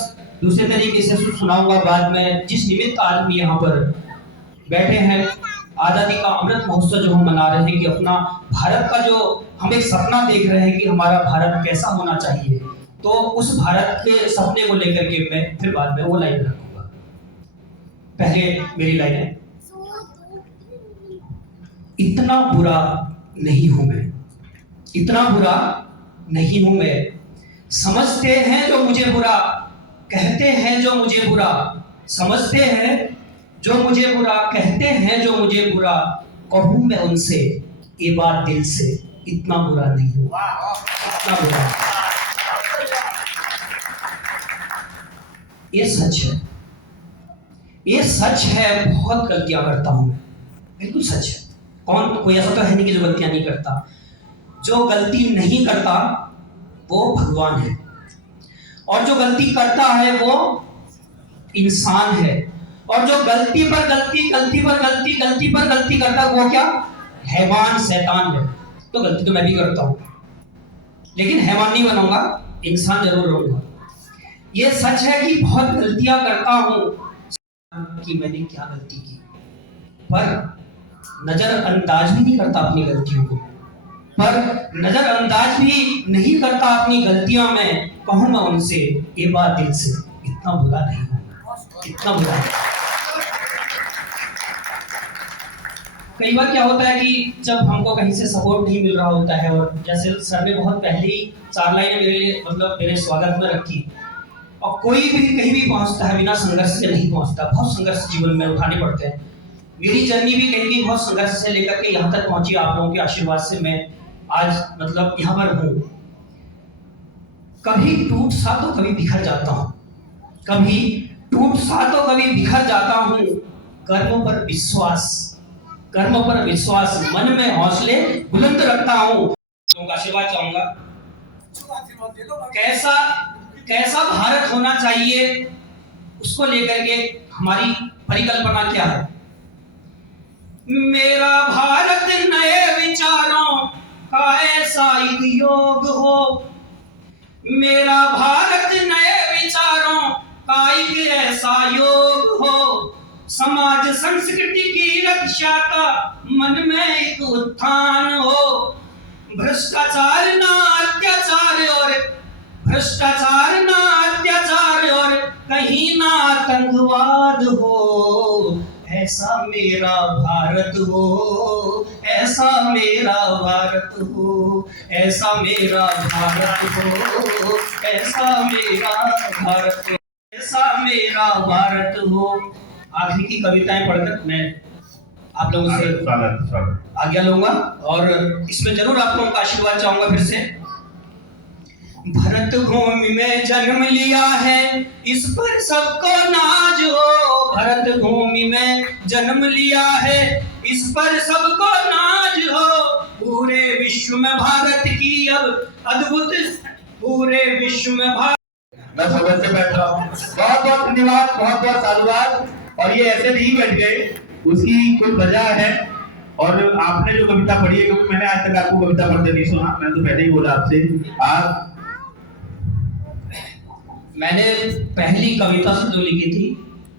दूसरे तरीके से सुनाऊंगा बाद में। जिस निमित्त आज हम यहाँ पर बैठे हैं, आज़ादी का अमृत महोत्सव जो हम मना रहे हैं, कि अपना भारत का जो हम एक सपना देख रहे हैं कि हमारा भारत कैसा होना चाहिए, तो उस भारत के सपने को लेकर के मैं फिर बाद में वो लाइन रखूंगा। पहले मेरी लाइन है, इतना बुरा नहीं हूं मैं, इतना बुरा नहीं हूं मैं, समझते हैं जो मुझे बुरा, कहते हैं जो मुझे बुरा, समझते हैं जो मुझे बुरा, कहते हैं जो मुझे बुरा, कहूं मैं उनसे ये बात दिल से, इतना बुरा नहीं हूं, इतना बुरा। ये सच है, ये सच है, बहुत गलतियां करता हूं मैं, बिल्कुल सच है। कौन, कोई ऐसा तो है नहीं कि जो गलतियां नहीं करता। जो गलती नहीं करता वो भगवान है, और जो गलती करता है वो इंसान है, और जो गलती पर गलती, गलती पर गलती, गलती पर गलती करता है वो क्या, हैवान, शैतान है। तो गलती तो मैं भी करता हूं, लेकिन हैवान नहीं बनूंगा, इंसान जरूर रहूंगा। ये सच है कि बहुत गलतियां करता हूं कि मैंने क्या गलती की, पर नजरअंदाज भी नहीं करता अपनी गलतियों को, पर नजरअंदाज भी नहीं करता अपनी गलतियां में, कहूं मैं उनसे ये बात दिल से, इतना बुरा नहीं हूं, इतना बुरा नहीं। कई बार क्या होता है कि जब हमको कहीं से सपोर्ट नहीं मिल रहा होता है, और जैसे सर ने बहुत पहले ही 4 लाइनें मेरे लिए, मतलब मेरे स्वागत में रखी, और कोई भी कहीं भी पहुंचता है बिना संघर्ष से नहीं पहुंचता, बहुत संघर्ष जीवन में उठाने पड़ते हैं। मेरी जर्नी भी कहीं भी बहुत संघर्ष से लेकर के यहाँ तक पहुंची, आप लोगों के आशीर्वाद से मैं आज मतलब यहाँ पर हूँ। कभी टूट सा तो कभी बिखर जाता हूँ, कभी टूट सा तो कभी बिखर जाता हूँ, कर्मों पर विश्वास, कर्मों पर विश्वास, मन में हौसले बुलंद रखता हूँ। लोगों का आशीर्वाद चाहूंगा। कैसा कैसा भारत होना चाहिए, उसको लेकर के हमारी परिकल्पना क्या है। मेरा भारत नए विचारों का ऐसा एक योग हो, मेरा भारत नए विचारों का एक ऐसा योग हो, समाज संस्कृति की रक्षा का मन में एक उत्थान हो, भ्रष्टाचार ना अत्याचार और भ्रष्टाचार ना अत्याचार और कहीं ना आतंकवाद हो, ऐसा मेरा भारत हो, ऐसा मेरा भारत हो, ऐसा मेरा भारत हो, ऐसा मेरा भारत हो, ऐसा मेरा भारत हो। आखिरी की कविताएं पढ़कर मैं आप लोगों से आज्ञा लूंगा, और इसमें जरूर आप लोगों का आशीर्वाद चाहूंगा फिर से। भरत भूमि में जन्म लिया है, इस पर सबको नाज हो, भरत भूमि में जन्म लिया है, इस पर सबको नाज हो, पूरे विश्व में भारत की अब अद्भुत, पूरे विश्व में भारत। मैं समझ से बैठ रहा हूँ। बहुत बहुत धन्यवाद, बहुत बहुत साधुवाद। और ये ऐसे नहीं बैठ गए, उसकी कोई वजह है। और आपने जो कविता पढ़ी है, क्योंकि मैंने आज तक आपको कविता पढ़ते नहीं सुना, मैंने तो पहले ही बोला आपसे। आप मैंने पहली कविता जो लिखी थी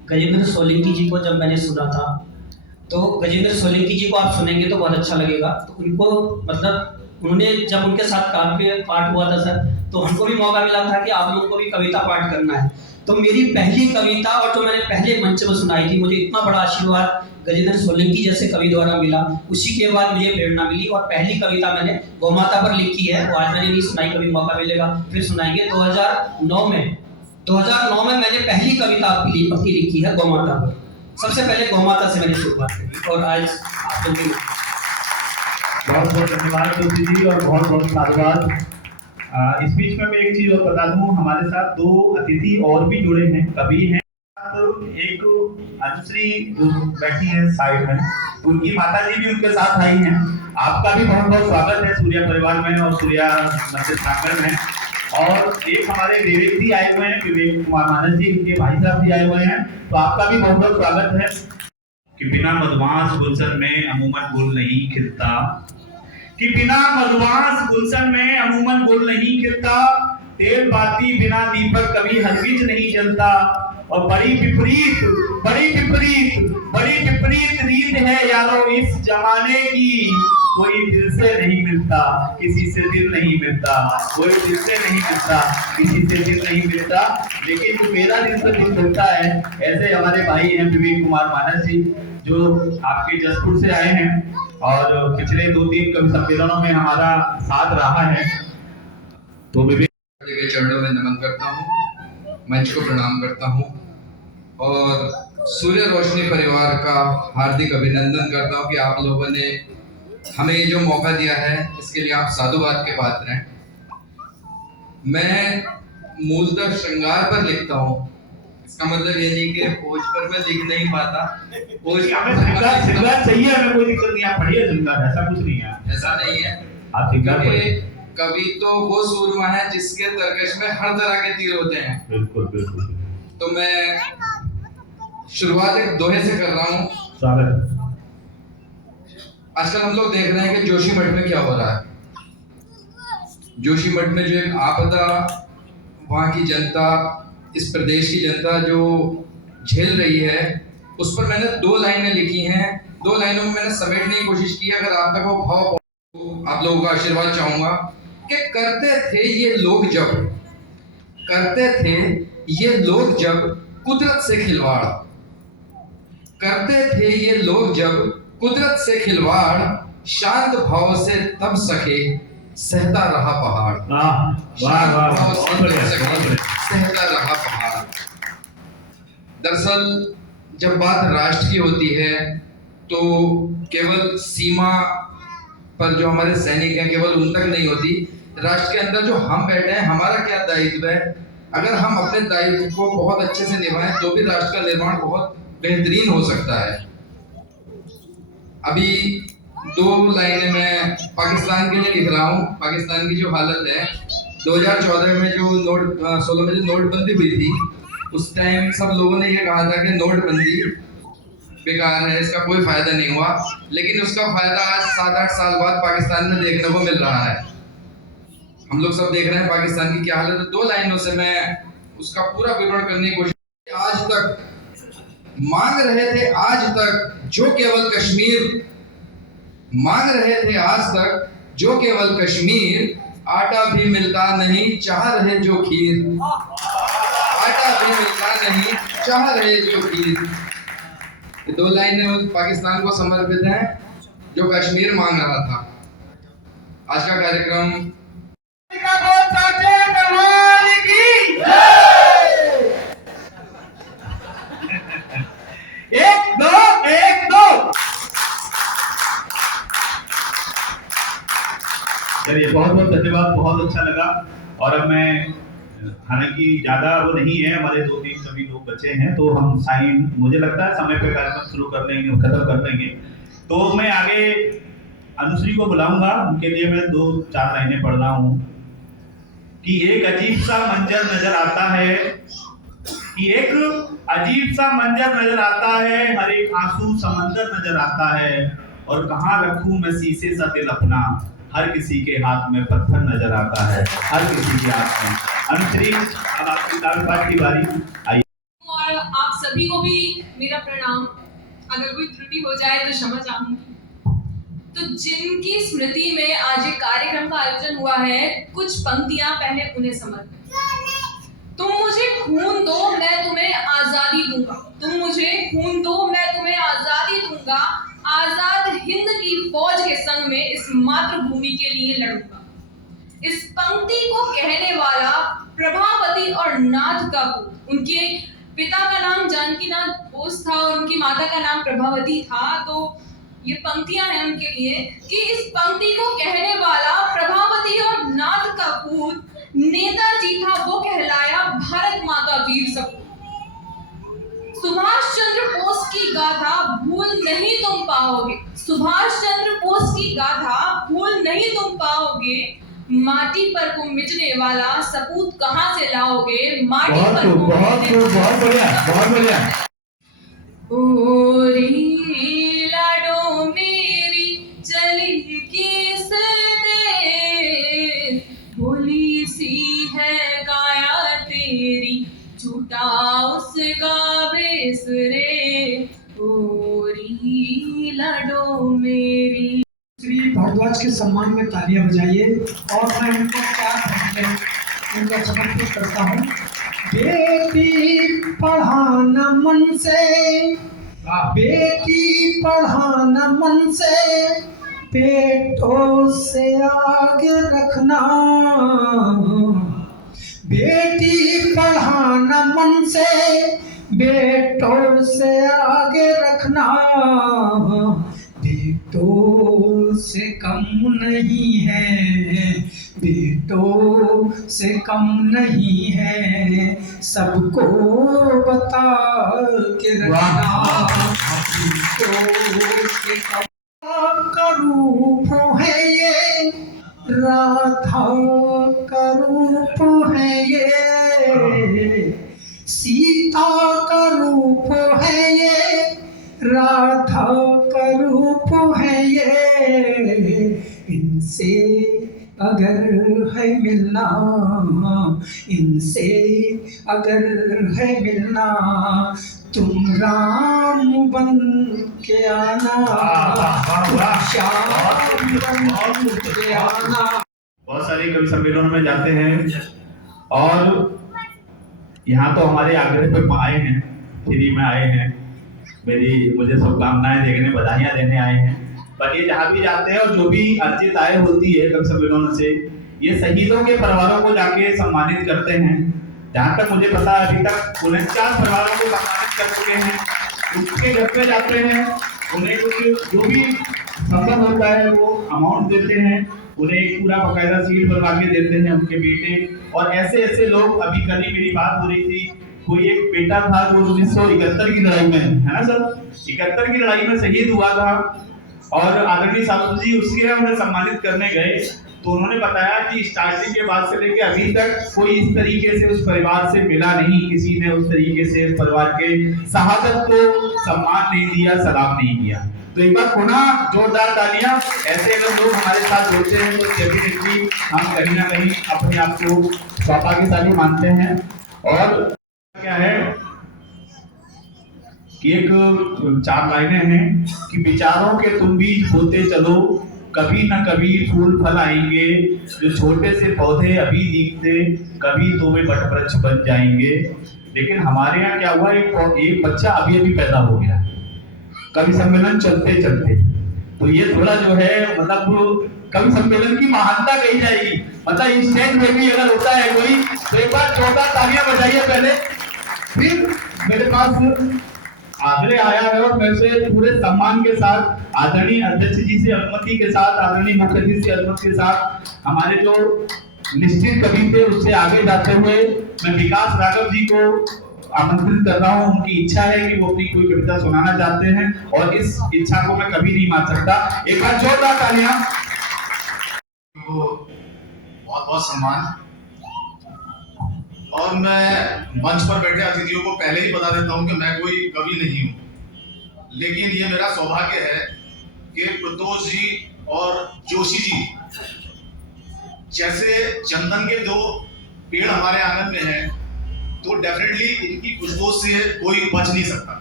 गजेंद्र सोलंकी जी को जब मैंने सुना था, तो गजेंद्र सोलंकी जी को आप सुनेंगे तो बहुत अच्छा लगेगा। तो उनको मतलब उन्होंने जब उनके साथ काव्य पाठ हुआ था सर, तो हमको भी मौका मिला था कि आप लोगों को भी कविता पाठ करना है। तो मेरी पहली कविता और जो मैंने पहले मंच में सुनाई थी, मुझे इतना बड़ा आशीर्वाद गजेंद्र सोलंकी जैसे कवि द्वारा मिला, उसी के बाद मुझे प्रेरणा मिली। और पहली कविता मैंने गौ माता पर लिखी है, वो आज मैंने नहीं सुनाई, कभी मौका मिलेगा फिर सुनाएंगे। 2009 में मैंने पहली कविता अपनी लिखी है गौ माता पर। सबसे पहले गौ माता से मैंने शुरुआत करी और आज आप लोग भी बहुत बहुत धन्यवाद तुलसी जी और बहुत बहुत साधुवाद। इस बीच में मैं एक चीज और बता दूं, हमारे साथ दो अतिथि और भी जुड़े हैं, कवि हैं। तो एक अनुश्री जो बैठी है साइड में, उनकी माता जी भी उनके साथ आई हैं। आपका भी बहुत बहुत स्वागत है सूर्या परिवार में और सूर्या मंदिर प्रांगण में। और एक हमारे विवेक जी आए हुए हैं, विवेक कुमार मानस जी, उनके भाई साहब भी आए हुए हैं, तो आपका भी बहुत बहुत स्वागत है। कि बिना मधुमास गुलशन में अमूमन गुल नहीं खिलता, कि बिना मधुमास गुलशन में अमूमन गुल नहीं खिलता, तेल बाती बिना दीपक कभी हरगिज नहीं जलता। और बड़ी विपरीत रीत है यारो इस जमाने की, कोई दिल से नहीं मिलता, किसी से दिल नहीं मिलता, कोई दिल से नहीं मिलता, किसी से दिल नहीं मिलता, लेकिन मेरा दिल से दिल मिलता है। ऐसे हमारे भाई हैं विवेक कुमार मानस जी, जो आपके जसपुर से आए हैं और पिछले 2-3 कवि सम्मेलनों में हमारा साथ रहा है। तो विवेक के चरणों में नमन करता हूँ, मंच को प्रणाम करता हूँ और सूर्य रोशनी परिवार का हार्दिक अभिनंदन करता हूँ कि आप लोगों ने हमें ये जो मौका दिया है, इसके लिए आप साधुवाद के पात्र हैं। मैं मूलतः श्रृंगार पर लिखता हूँ, इसका मतलब ये नहीं कि पोज पर मैं लिख नहीं पाता। पोज हमें श्रृंगार चाहिए, हमें कोई दिक्कत नहीं, आप पढ़िए श्रृंगार, ऐसा कुछ नहीं है। ऐसा नहीं है, आप श्रृंगार पढ़िए। कवि तो वो सूरमा है जिसके तरकश में हर तरह के तीर होते हैं। बिल्कुल बिल्कुल। तो मैं शुरुआत एक दोहे से कर रहा हूँ। स्वागत। आजकल हम लोग देख रहे हैं कि जोशीमठ में क्या हो रहा है। जोशीमठ में जो एक आपदा वहाँ की जनता, इस प्रदेश की जनता जो झेल रही है, उस पर मैंने 2 लाइनें लिखी हैं। 2 लाइनों में मैंने समेटने की कोशिश की। अगर आप तक वो भाव, आप लोगों का आशीर्वाद चाहूंगा कि करते थे ये लोग जब, करते थे ये लोग जब कुदरत से खिलवाड़, करते थे ये लोग जब कुदरत से खिलवाड़, शांत भाव से तब सके सहता रहा पहाड़। वाह वाह वाह, सहता रहा पहाड़। दरअसल जब बात राष्ट्र की होती है तो केवल सीमा पर जो हमारे सैनिक हैं केवल उन तक नहीं होती, राष्ट्र के अंदर जो हम बैठे हैं हमारा क्या दायित्व है। अगर हम अपने दायित्व को बहुत अच्छे से निभाएं तो भी राष्ट्र का निर्माण बहुत बेहतरीन हो सकता है। अभी 2 लाइनें मैं पाकिस्तान के लिए लिख रहा हूँ। पाकिस्तान की जो हालत है, 2014 में जो 16 में जो नोटबंदी हुई थी, उस टाइम सब लोगों ने ये कहा था कि नोटबंदी बेकार है, इसका कोई फायदा नहीं हुआ, लेकिन उसका फायदा आज 7-8 साल बाद पाकिस्तान में देखने को मिल रहा है। हम लोग सब देख रहे हैं पाकिस्तान की क्या हालत है। 2 लाइनों से मैं उसका पूरा विवरण करने की कोशिश। आज तक मांग रहे थे, आज तक जो केवल कश्मीर, मांग रहे थे आज तक जो केवल कश्मीर, आटा भी मिलता नहीं चाह रहे जो खीर, आटा भी मिलता नहीं चाह रहे जो खीर। 2 लाइनें पाकिस्तान को समर्पित हैं जो कश्मीर मांग रहा था। आज का कार्यक्रम एक दो। चलिए बहुत बहुत धन्यवाद, बहुत अच्छा लगा। और अब मैं, हालांकि ज्यादा वो नहीं है, हमारे 2-3 सभी लोग बचे हैं, तो हम साइन, मुझे लगता है समय पे कार्यक्रम शुरू कर देंगे, खत्म कर देंगे। तो मैं आगे अनुश्री को बुलाऊंगा, उनके लिए मैं 2-4 लाइनें पढ़ रहा हूँ। कि एक अजीब सा मंजर नजर आता है, कि एक अजीब सा मंजर नजर आता है, हर एक आंसू समंदर नजर आता है, और कहाँ रखूं मैं शीशे सा दिल अपना, हर किसी के हाथ में पत्थर नजर आता है, हर किसी के हाथ में। अनुश्री, अब आपकी काव्य पाठ की बारी आई। और आप सभी को भी मेरा प्रणाम। अगर कोई त्रुटि हो जाए तो क्षमा चाहूंगी। तो जिनकी स्मृति में आज एक कार्यक्रम का आयोजन हुआ है, कुछ पंक्तियां पहले उन्हें समर्पित। तुम मुझे खून दो, मैं तुम्हें आजादी दूंगा। तुम मुझे खून दो, मैं तुम्हें आजादी दूंगा। आजाद हिंद की फौज के संग में इस मातृभूमि के लिए लड़ूंगा। इस पंक्ति को कहने वाला प्रभावती और नाथ का पुत्र, उनके पिता का नाम जानकीनाथ बोस था और उनकी माता का नाम प्रभावती था। तो ये पंक्तियां हैं उनके लिए कि इस पंक्ति को कहने वाला प्रभावती और नाथ का पूत नेताजी था, वो कहलाया भारत माँ का वीर सपूत। सुभाष चंद्र बोस की गाथा भूल नहीं तुम पाओगे, सुभाष चंद्र बोस की गाथा भूल नहीं तुम पाओगे, माटी पर को मिटने वाला सपूत कहाँ से लाओगे, माटी पर को बहुत बढ़िया। ओ रे लाडो मेरी चली किस दे, भोली सी है काया तेरी, झूठा उसका बेस रे, ओ रे लाडो मेरी। श्री भारद्वाज के सम्मान में तालियां बजाइए और मैं इनको इनको समर्पित करता हूँ। बेटी पढ़ाना मन से, बेटी पढ़ाना मन से, बेटों से आगे रखना, बेटी पढ़ाना मन से, बेटों से आगे रखना, बेटों से कम नहीं है, बेटों से कम नहीं है, सबको बता के रखना, बेटों से कम का रूप है ये, राधा का रूप है ये, सीता का रूप है ये, राधा का रूप है ये, इनसे अगर है मिलना, इनसे अगर है मिलना, तुम राम बन के आना, श्याम बन के आना। बहुत सारे कवि सम्मेलनों में जाते हैं और यहाँ तो हमारे आग्रह पे आए हैं, फ्री में आए हैं, मुझे शुभकामनाएं देने, बधाइयाँ देने आए हैं। पर ये जहाँ भी जाते हैं और जो भी अर्जित आय होती है कवि सम्मेलनों से, ये शहीदों के परिवारों को जाके सम्मानित करते हैं। जहाँ तक मुझे पता है अभी तक 49 परिवारों को सम्मानित कर चुके हैं। उनके घर पे जाते हैं, उन्हें कुछ जो भी संभव होता है वो अमाउंट देते हैं, उन्हें एक पूरा बकायदा सीट बनवा के देते हैं उनके बेटे। और ऐसे ऐसे लोग, अभी कल ही मेरी बात हो रही थी, कोई एक बेटा था जो 1971 की लड़ाई में, है ना सर, 71 की लड़ाई में शहीद हुआ था और आदरणीय साहब जी उसके उन्हें सम्मानित करने गए तो उन्होंने बताया कि स्टार्टिंग के बाद से लेकर अभी तक कोई इस तरीके से उस परिवार से मिला नहीं, किसी ने उस तरीके से उस परिवार के शहादत को सम्मान नहीं दिया, सलाम नहीं किया। तो एक बार पुनः जोरदार तालियां। ऐसे अगर लोग हमारे साथ जुड़ते हैं तो डेफिनेटली हम कहीं ना कहीं अपने आप को सौभाग्यशाली मानते हैं। और क्या है कि एक 4 लाइनें हैं कि विचारों के तुम बीज बोते चलो, कभी न कभी फूल फल आएंगे, जो छोटे से पौधे अभी दिखते कभी तो वे बट वृक्ष बन जाएंगे। लेकिन हमारे यहाँ क्या हुआ, एक बच्चा अभी अभी पैदा हो गया कवि सम्मेलन चलते चलते। तो ये थोड़ा जो है मतलब कवि सम्मेलन की महानता कही जाएगी। मतलब इंस्टेंट में भी अगर होता है कोई तो एक बार 14 तालियां बजाइए पहले। फिर मेरे पास आग्रह आया है और मैं से पूरे सम्मान के साथ आदरणीय अध्यक्ष जी से अनुमति के साथ, आदरणीय मुख्यमंत्री से अनुमति के साथ, हमारे जो निश्चित कवि थे उससे आगे जाते हुए मैं विकास राघव जी को आमंत्रित कर रहा हूँ। उनकी इच्छा है कि वो अपनी कोई कविता सुनाना चाहते हैं और इस इच्छा को मैं कभी नहीं मान सकता। एक बार जोरदार तालियां। बहुत बहुत सम्मान। और मैं मंच पर बैठे अतिथियों को पहले ही बता देता हूं कि मैं कोई कवि नहीं हूं, लेकिन ये मेरा सौभाग्य है कि प्रतोष जी और जोशी जी जैसे चंदन के 2 पेड़ हमारे आंगन में हैं, तो डेफिनेटली इनकी खुशबू से कोई बच नहीं सकता।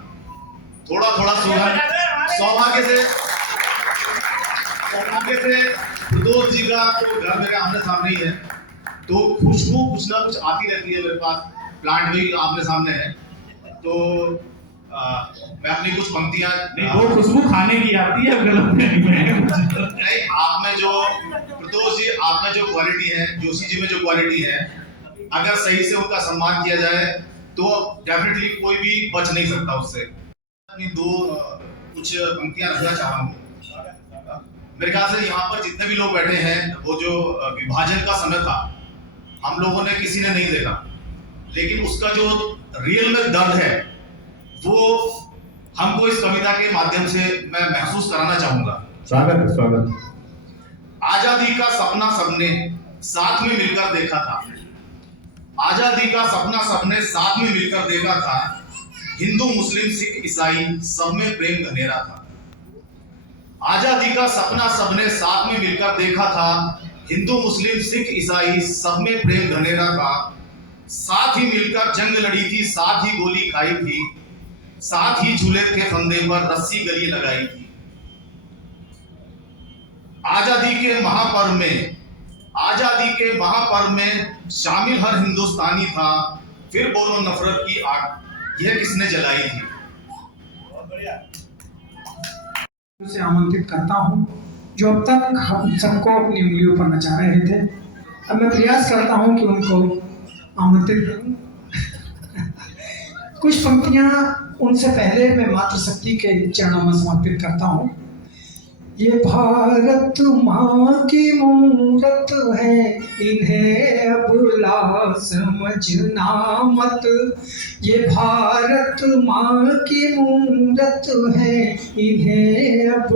थोड़ा थोड़ा सुगंध सौभाग्य से प्रतोष जी का तो घर मेरे आमने सामने ही है, तो खुशबू कुछ ना कुछ आती रहती है। मेरे पास प्लांट भी आमने सामने है, तो मैं अपनी कुछ पंक्तियां वो खुशबू खाने की आती है, गलत नहीं। आप में जो प्रतोष जी, आप में जो क्वालिटी है, जोशी जी में जो क्वालिटी है, अगर सही से उनका सम्मान किया जाए तो डेफिनेटली कोई भी बच नहीं सकता उससे। अपनी दो कुछ पंक्तियां रखना चाह रहा हूँ। मेरे ख्याल से यहाँ पर जितने भी लोग बैठे हैं, वो जो विभाजन का समय था हम लोगों ने किसी ने नहीं देखा, लेकिन उसका जो रियल में दर्द है वो हमको इस कविता के माध्यम से मैं महसूस कराना चाहूंगा। स्वागत है, स्वागत। आजादी का सपना सबने साथ में मिलकर देखा था, आजादी का सपना सबने साथ में मिलकर देखा था, हिंदू मुस्लिम सिख ईसाई सब में प्रेम घनेरा था। आजादी का सपना सबने साथ में मिलकर देखा था, हिंदू मुस्लिम सिख ईसाई सब में प्रेम घनेरा था। साथ ही मिलकर जंग लड़ी थी, साथ ही गोली खाई थी, साथ ही झूले के फंदे पर रस्सी गली लगाई थी। आजादी के महापर्व में, आजादी के महापर्व में शामिल हर हिंदुस्तानी था, फिर बोलो नफरत की आग यह किसने जलाई थी। बहुत बढ़िया। से आमंत्रित करता हूं जो अब तक हम सबको अपनी उंगलियों पर नचा रहे थे। अब मैं प्रयास करता हूं कि उनको आमंत्रित करूं। कुछ पंक्तियां उनसे पहले मैं मातृशक्ति के चरणों में समर्पित करता हूं। ये भारत माँ की मूरत है, इन्हें अब समझना मत। ये भारत माँ की मूरत है, इन्हें अब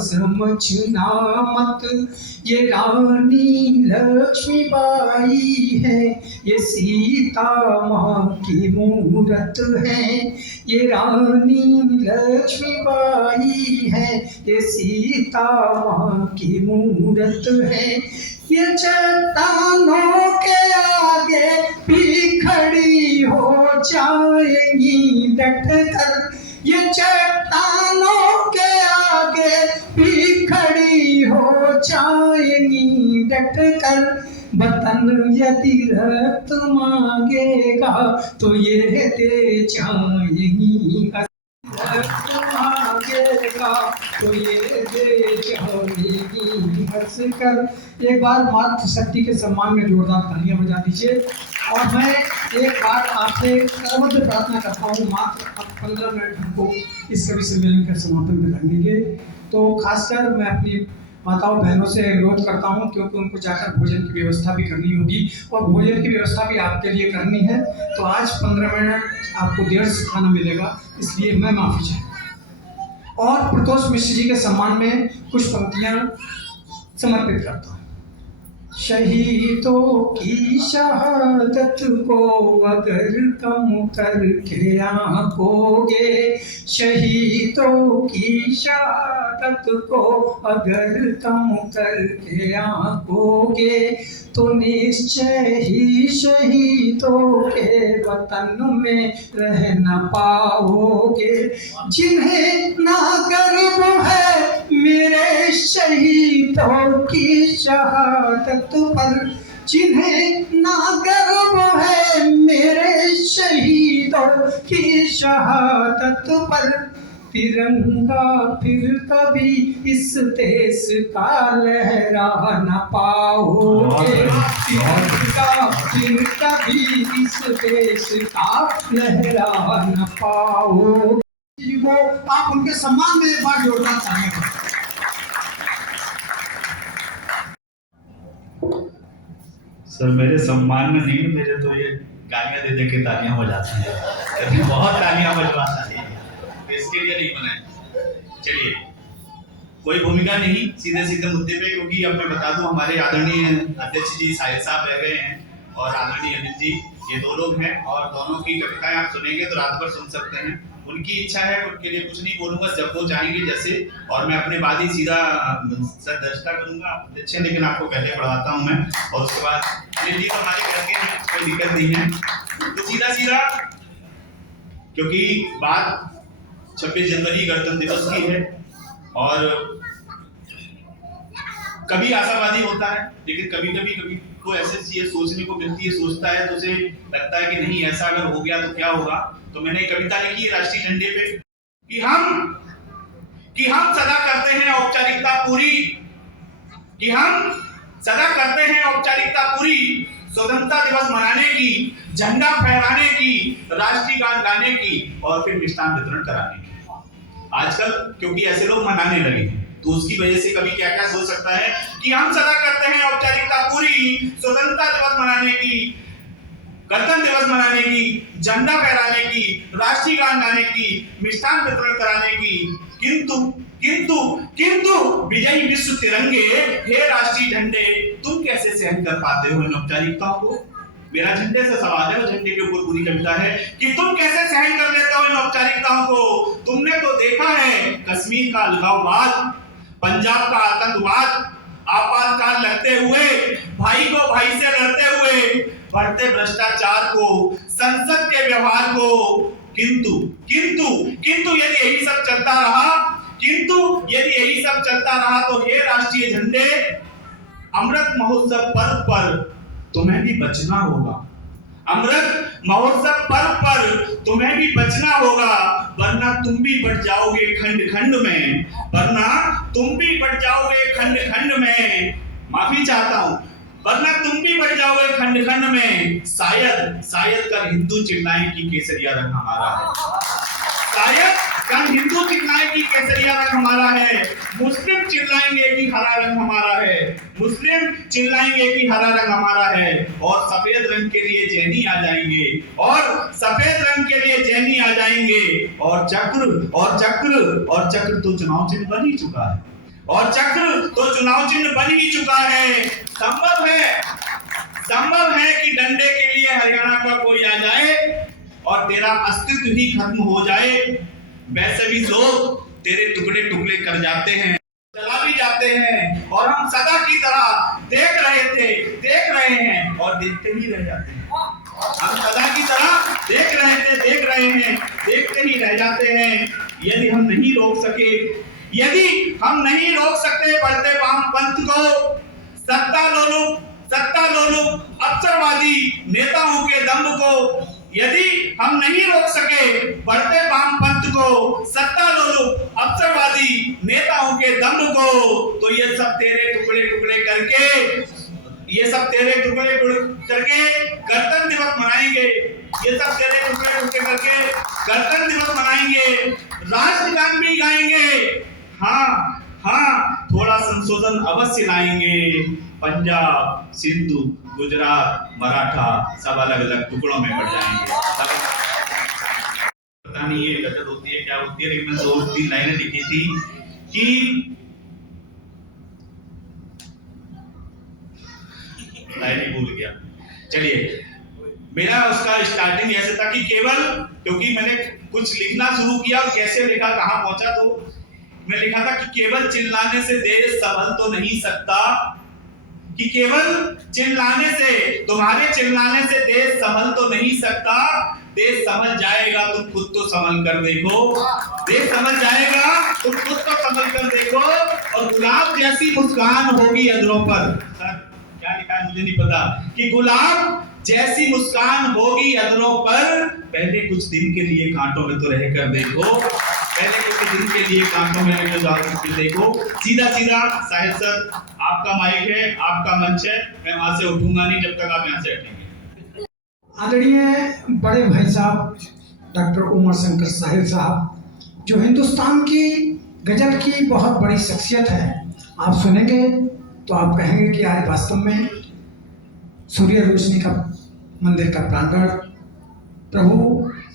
समझना मत। ये रानी लक्ष्मीबाई है, ये सीता माँ की मूरत है। ये रानी लक्ष्मीबाई है, ये सीता माँ की मूरत है। ये चट्टानों के आगे भी खड़ी हो जाएंगी डट कर। ये चट्टानों के आगे भी खड़ी हो जाएंगी डट कर। वतन यदि रक्त मांगेगा तो ये दे जाएंगी, रक्त मांगेगा तो ये दे जाएंगी हंस कर। एक बार मातृशक्ति के सम्मान में जोरदार तालियां बजा दीजिए। और मैं एक बार आपसे सर्वत्र प्रार्थना करता हूँ, मात्र 15 मिनट हमको इस कवि सम्मेलन के समापन में लगेंगे। तो खासकर मैं अपनी माताओं बहनों से अनुरोध करता हूं, क्योंकि उनको जाकर भोजन की व्यवस्था भी करनी होगी और भोजन की व्यवस्था भी आपके लिए करनी है। तो आज 15 मिनट आपको देर से खाना मिलेगा, इसलिए मैं माफ़ी चाहता हूँ। और प्रतोष मिश्र जी के सम्मान में कुछ पंक्तियाँ समर्पित करता हूँ। शहीदों की शहादत को अगर कम करके आंकोगे, शहीदों की शहादत को अगर कम करके आंकोगे, तो निश्चय ही शहीदों के वतन में रह न पाओगे। जिन्हें ना गर्व है मेरे शहीदों की शहादत पर, जिन्हें ना गर्व है मेरे शहीदों की शहादत पर, तिरंगा फिर कभी इस देश का लहरा न पाओगे। तिरंगा फिर कभी इस देश का लहरा न पाओगे। वो आप उनके सम्मान में एक बार जोरदार तालियां। सर मेरे सम्मान में नहीं, मेरे तो ये गालियां दे दे के तालियां बजाती हैं, लेकिन बहुत तालियां बजवाता है, इसके लिए नहीं बनाए। चलिए कोई भूमिका नहीं, सीधे सीधे मुद्दे पे, क्योंकि अब मैं बता दूं हमारे आदरणीय अध्यक्ष जी साहिल साहब रह गए हैं और आदरणीय अनिल जी, ये दो लोग हैं और दोनों की कविताएं आप सुनेंगे तो रात भर सुन सकते हैं। उनकी इच्छा है, उनके लिए कुछ नहीं बोलूंगा, जब वो चाहेंगे जैसे, और मैं अपने बाद ही सीधा सदस्यता करूंगा। अच्छे, लेकिन आपको पहले पढ़वाता हूं मैं, और उसके बाद अनिल जी तो हमारे घर के हैं, कोई दिक्कत नहीं है। तो सीधा सीधा, क्योंकि बात 26 जनवरी गणतंत्र दिवस की है और कभी आशावादी होता है, लेकिन कभी कभी को ऐसे चीजें सोचने को मिलती है, सोचता है तो उसे लगता है कि नहीं ऐसा अगर हो गया तो क्या होगा। तो मैंने एक कविता लिखी है राष्ट्रीय झंडे पे कि हम सदा करते हैं औपचारिकता पूरी, कि हम सदा करते हैं औपचारिकता पूरी, स्वतंत्रता दिवस मनाने की, झंडा फहराने की, राष्ट्रीय गान गाने की और फिर मिष्ठान वितरण कराने की। आजकल क्योंकि ऐसे लोग मनाने लगे हैं, तो उसकी वजह से कभी क्या क्या सोच सकता है कि हम सदा करते हैं औपचारिकता पूरी, स्वतंत्रता दिवस मनाने की, गणतंत्र दिवस मनाने की, झंडा फहराने की, राष्ट्रीय गान गाने की, मिष्ठान वितरण कराने की, किंतु किंतु किंतु विजयी विश्व तिरंगे, हे राष्ट्रीय झंडे, तुम कैसे सहन कर पाते हो इन औपचारिकताओं को? मेरा झंडे से सवाल है, वो झंडे के ऊपर पूरी कविता है कि तुम कैसे सहन कर लेते हो इन औपचारिकताओं को? तुमने तो देखा है कश्मीर का अलगाववाद, पंजाब का आतंकवाद, आपातकाल लगते हुए, भाई को भाई से लड़ते हुए, बढ़ते भ्रष्टाचार को, संसद के व्यवहार को, किंतु किंतु किंतु यदि यही सब चलता रहा, तो हे राष्ट्रीय झंडे, अमृत महोत्सव पर्व पर तुम्हें भी बचना होगा। अमृत महोत्सव पर्व पर तुम्हें भी बचना होगा, वरना तुम भी बढ़ जाओगे खंड खंड में, वरना तुम भी बढ़ जाओगे खंड खंड में। माफी चाहता हूं, वरना तुम भी बढ़ जाओगे खंड खंड में। शायद कर हिंदू चिल्लाएं कि केसरिया रंग हमारा है, शायद कर हिंदू चिल्लाएं कि केसरिया रंग हमारा है, मुस्लिम चिल्लाएंगे कि हरा रंग हमारा है, मुस्लिम चिल्लाएंगे कि हरा रंग हमारा है, और सफेद रंग के लिए जैनी आ जाएंगे, और सफेद रंग के लिए जैनी आ जाएंगे, और चक्र तो चुनाव चिन्ह बन ही चुका है, और चक्र तो चुनाव चिन्ह बन ही चुका है। संभव है कि डंडे के लिए हरियाणा का कोई आ जाए और तेरा अस्तित्व ही खत्म हो जाए। वैसे भी लोग तेरे टुकड़े टुकड़े कर जाते हैं, चला भी जाते हैं, और हम सदा की तरह देख रहे हैं और देखते ही रह जाते हैं। हम सदा की तरह देख रहे हैं, देखते ही रह जाते हैं। यदि हम नहीं रोक सकते बढ़ते वामपंथ को, सत्ता लोलुप अवसरवादी नेताओं के दम्भ को, यदि हम नहीं रोक सके बढ़ते वामपंथ को, सत्ता लोलुप अवसरवादी नेताओं के दम्भ को, तो ये सब तेरे टुकड़े टुकड़े करके गणतंत्र दिवस मनाएंगे, गणतंत्र दिवस मनाएंगे, राष्ट्रगान भी गाएंगे। हाँ, थोड़ा संशोधन अवश्य लाएंगे। पंजाब, सिंधु, गुजरात, मराठा सब अलग अलग टुकड़ों में बढ़ जाएंगे। पता नहीं ये गजल होती है क्या होती है, लेकिन मैं 2-3 लाइनें लिखी थी कि लाइनें भूल गया। चलिए, मेरा उसका स्टार्टिंग ऐसे था कि केवल, क्योंकि मैंने कुछ लिखना शुरू किया और कैसे लिखा कहाँ पहुंचा, तो मैं लिखा था कि केवल चिल्लाने से देश संभल तो नहीं सकता, कि केवल चिल्लाने से, तुम्हारे चिल्लाने से देश संभल तो नहीं सकता। देश समझ जाएगा, तुम खुद तो संभल कर देखो, देश समझ जाएगा, तुम खुद तो संभल कर देखो, और गुलाब जैसी मुस्कान होगी अधरों पर। सर क्या लिखा है मुझे नहीं पता, कि गुलाब जैसी मुस्कान होगी अधरों पर, पहले कुछ दिन के लिए कांटों में तो रह कर देखो, पहले कुछ दिन के लिए कांटों में रह कर देखो। सीधा साहिब सर, आपका माइक है, आपका मंच है, मैं वहां से उठूंगा नहीं जब तक आप यहाँ से हटेंगे। आदरणीय बड़े भाई साहब डॉक्टर उमर शंकर साहिल साहब, जो हिंदुस्तान की गजल की बहुत बड़ी शख्सियत है, आप सुनेंगे तो आप कहेंगे कि आज वास्तव में सूर्य रोशनी का मंदिर का प्रांगण, प्रभु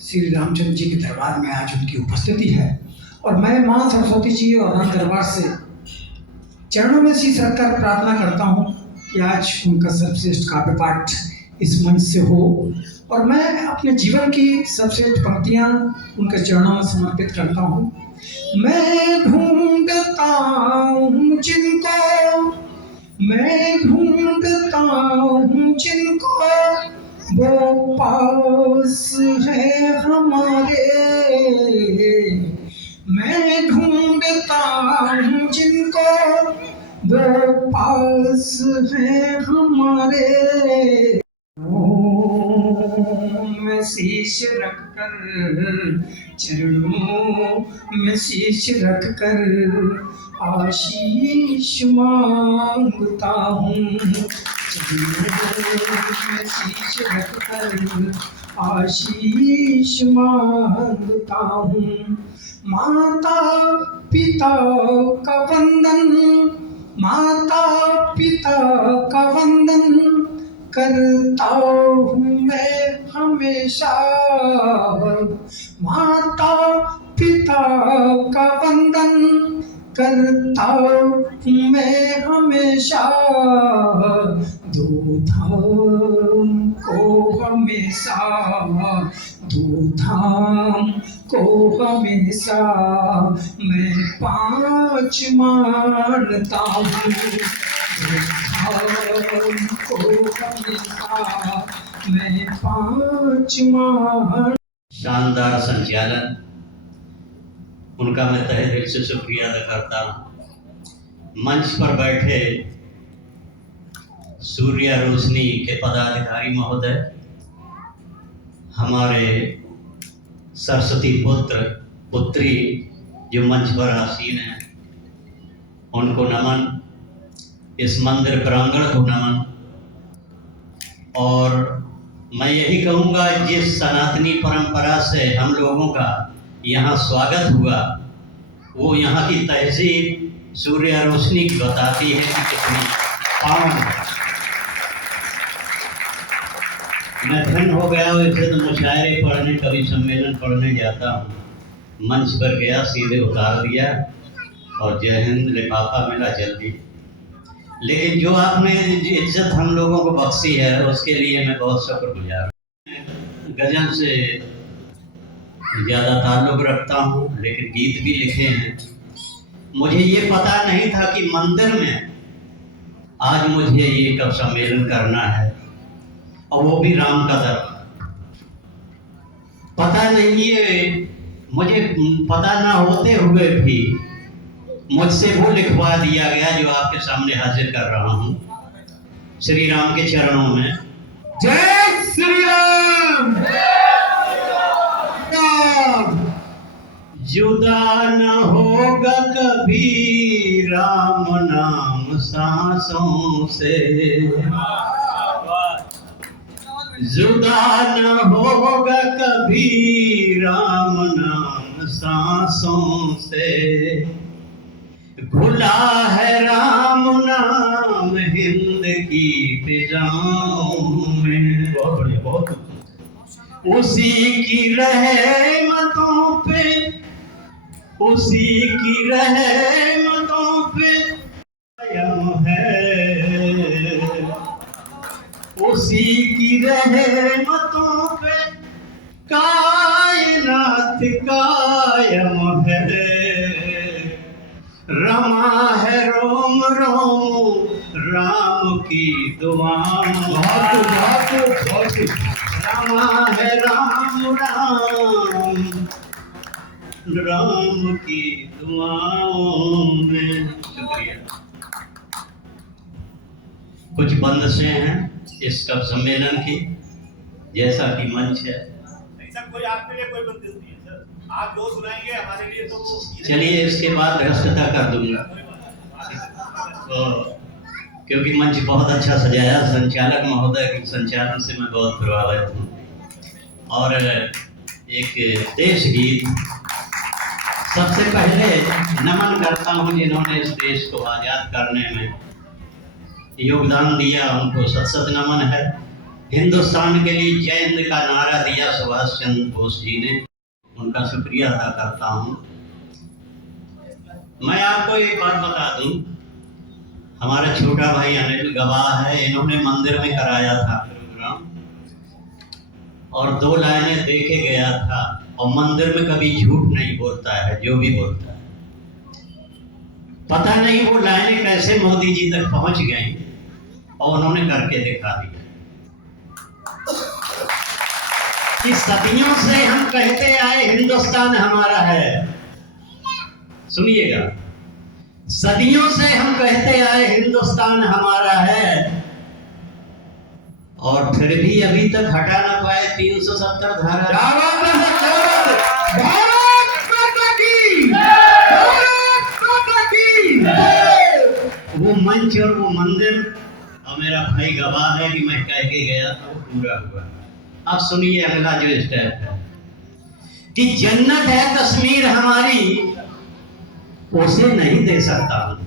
श्री रामचंद्र जी के दरबार में आज उनकी उपस्थिति है, और मैं मां सरस्वती जी और राम दरबार से चरणों में शीश रखकर प्रार्थना करता हूँ कि आज उनका सर्वश्रेष्ठ काव्य पाठ इस मंच से हो, और मैं अपने जीवन की सबसे पंक्तियाँ उनके चरणों में समर्पित करता हूँ। मैं ढूंढता हूँ जिनको वो पास है हमारे, मैं ढूंढता हूँ जिनको वो पास है हमारे। मैं शीश रखकर, चरणों में शीश रखकर आशीष मांगता हूँ। मैं शीश रखकर आशीष मांगता हूँ। माता पिता का वंदन, माता पिता का वंदन करता हूँ मैं हमेशा। माता पिता का वंदन करता हूँ मैं हमेशा। दो धाम को हमेशा, दो धाम को हमेशा मैं पाँच मानता हूँ। दो धाम को हमेशा मैं पाँच मान। शानदार संचालन, उनका मैं तहे दिल से शुक्रिया अदा करता हूँ। मंच पर बैठे सूर्या रोशनी के पदाधिकारी महोदय, हमारे सरस्वती पुत्र पुत्री जो मंच पर आसीन हैं, उनको नमन। इस मंदिर प्रांगण को नमन। और मैं यही कहूँगा, जिस सनातनी परंपरा से हम लोगों का यहाँ स्वागत हुआ, वो यहाँ की तहजीब सूर्या रोशनी की बताती है कि कितनी पावन है। मैं धन्य हो गया, वैसे तो मुशायरे पढ़ने, कवि सम्मेलन पढ़ने जाता हूँ, मंच पर गया, सीधे उतार दिया और जय हिंद लिफाफा मिला जल्दी। लेकिन जो आपने इज्जत हम लोगों को बख्शी है, उसके लिए मैं बहुत शुक्रगुजार हूँ। गजल से ज़्यादा ताल्लुक़ रखता हूँ, लेकिन गीत भी लिखे हैं। मुझे ये पता नहीं था कि मंदिर में आज मुझे ये कब सम्मेलन करना है, और वो भी राम का दरबार। पता नहीं, ये मुझे पता ना होते हुए भी मुझसे वो लिखवा दिया गया जो आपके सामने हाजिर कर रहा हूँ। श्री राम के चरणों में जय श्री राम। जुदा न होगा कभी राम नाम सांसों से, जुदा न होगा कभी राम नाम सांसों से। खुला है राम नाम हिंद की फिजाओं में। बहुत बढ़िया, बहुत उसी की रहमतों पे, उसी की रहमतों पे कायम है, उसी की रहमतों पे कायनात कायम है। रमा है रोम रोम राम की दुआओं, रमा है राम राम राम की दुआओं में। शुक्रिया। कुछ बंदिशें हैं इस कब सम्मेलन की, जैसा कि मंच है। सर, कोई आपके लिए कोई बंदिश नहीं है सर, आप जो सुनाएंगे हमारे लिए तो। चलिए, इसके बाद धृष्टता कर दूंगा, तो क्योंकि मंच बहुत अच्छा सजाया, संचालक महोदय के संचालन से मैं बहुत प्रभावित हूँ। और एक देश गीत सबसे पहले नमन करता हूँ जिन्होंने इस देश को आज़ाद करने में योगदान दिया, उनको सत सत नमन है। हिंदुस्तान के लिए जय हिंद का नारा दिया सुभाष चंद्र बोस जी ने, उनका शुक्रिया अदा करता हूँ। मैं आपको एक बात बता दूं, हमारा छोटा भाई अनिल गवाह है, इन्होंने मंदिर में कराया था प्रोग्राम और 2 लाइनें दे के गया था। और मंदिर में कभी झूठ नहीं बोलता है, जो भी बोलता है। पता नहीं वो लाइनें कैसे मोदी जी तक पहुंच गई और उन्होंने करके दिखा दिया कि सदियों से हम कहते आए हिंदुस्तान हमारा है। सुनिएगा, सदियों से हम कहते आए हिंदुस्तान हमारा है, और फिर भी अभी तक हटा ना पाए 370 धारा। वो मंच और वो मंदिर, अब मेरा भाई गवाह है कि मैं कह के गया था वो पूरा हुआ। अब सुनिए अगला जो स्टेप है कि जन्नत है कश्मीर हमारी, उसे नहीं दे सकता हूं।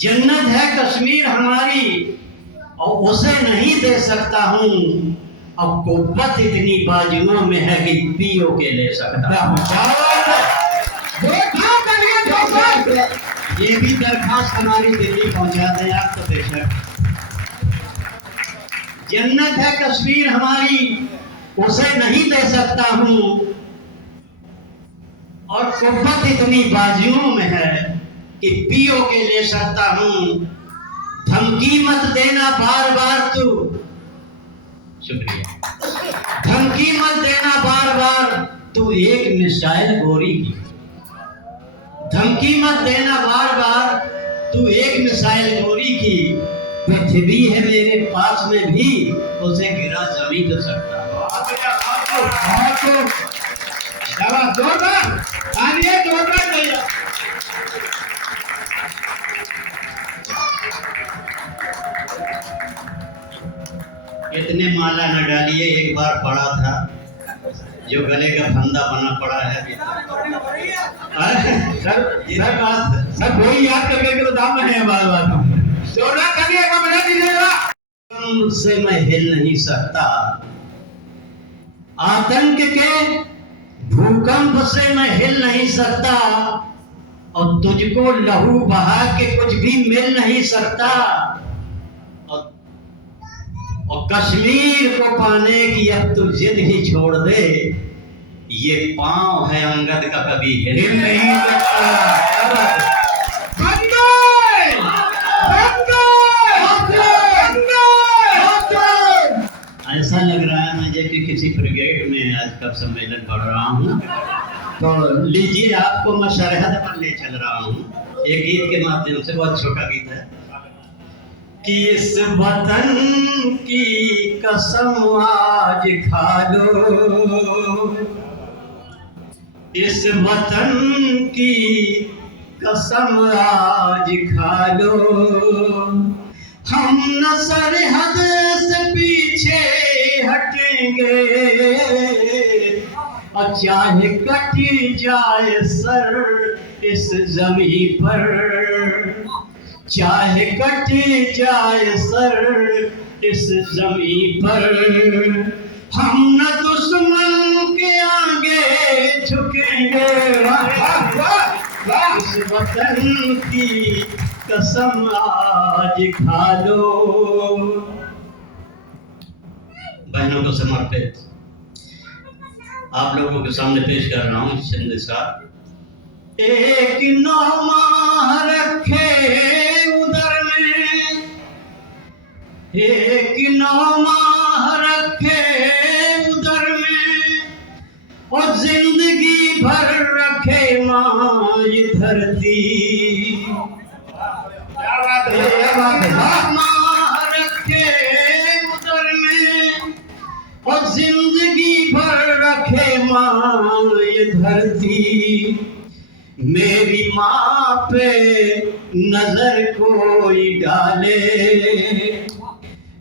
जन्नत है कश्मीर हमारी और उसे नहीं दे सकता हूं। अब कुव्वत इतनी बाजुओं में है कि पीओ के ले सकता हूं। ये भी दरखास्त हमारी दिल्ली पहुंचा दें आप तो बेशक। जन्नत है कश्मीर हमारी, उसे नहीं दे सकता हूं और कुव्वत इतनी बाजुओं में है कि पीओ के ले सकता हूं। धमकी मत देना बार बार तू, शुक्रिया, धमकी मत देना बार बार तू एक मिसाइल गोरी की। धमकी मत देना बार बार तू एक मिसाइल गोरी की। पृथ्वी है मेरे पास में भी, उसे गिरा जमीन तो सकता। इतने माला न डालिए, एक बार पड़ा था जो गले का फंदा बना पड़ा है। सर वही याद करके तो दाम है हमारे बात सोना करिए का बना दीजिएगा। से मैं हिल नहीं सकता, आतंक के भूकंप से मैं हिल नहीं सकता और तुझको लहू बहा के कुछ भी मिल नहीं सकता। और कश्मीर को पाने की अब तू जिद ही छोड़ दे, ये पांव है अंगद का कभी हिल नहीं सकता। ऐसा लग रहा है मुझे कि किसी ब्रिगेड में आज कब सम्मेलन पढ़ रहा हूँ। तो लीजिए आपको मैं सरहद पर ले चल रहा हूँ एक गीत के माध्यम से। बहुत छोटा गीत है कि इस वतन की कसम आज खा लो, इस वतन की कसम आज खा लो। हम न सरहद से पीछे हटेंगे और चाहे कट जाए सर इस जमी पर, चाहे कट जाए सर इस जमी पर। हम न दुश्मन के आगे झुकेंगे, इस वतन की कसम आज खा लो। बहनों को समर्पित आप लोगों के सामने पेश कर रहा हूँ छंद सा। एक 9 माह रखे उदर में, एक 9 माह रखे उदर में और जिंदगी भर रखे माँ ये धरती। माँ रखे उदर में और जिंदगी भर रखे माँ ये धरती। मेरी माँ पे नजर कोई डाले,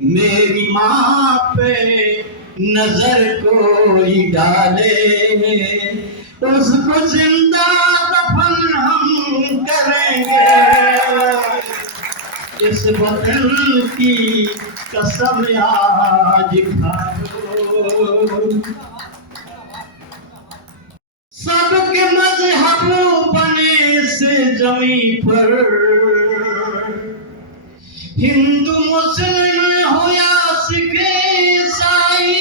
मेरी माँ पे नजर कोई डाले, उसको जिंदा दफन हम करेंगे। इस वतन की कसम आज खा लो। सबके मजहब बने इस जमी पर, हिंदू मुस्लिम हो या सिख ईसाई,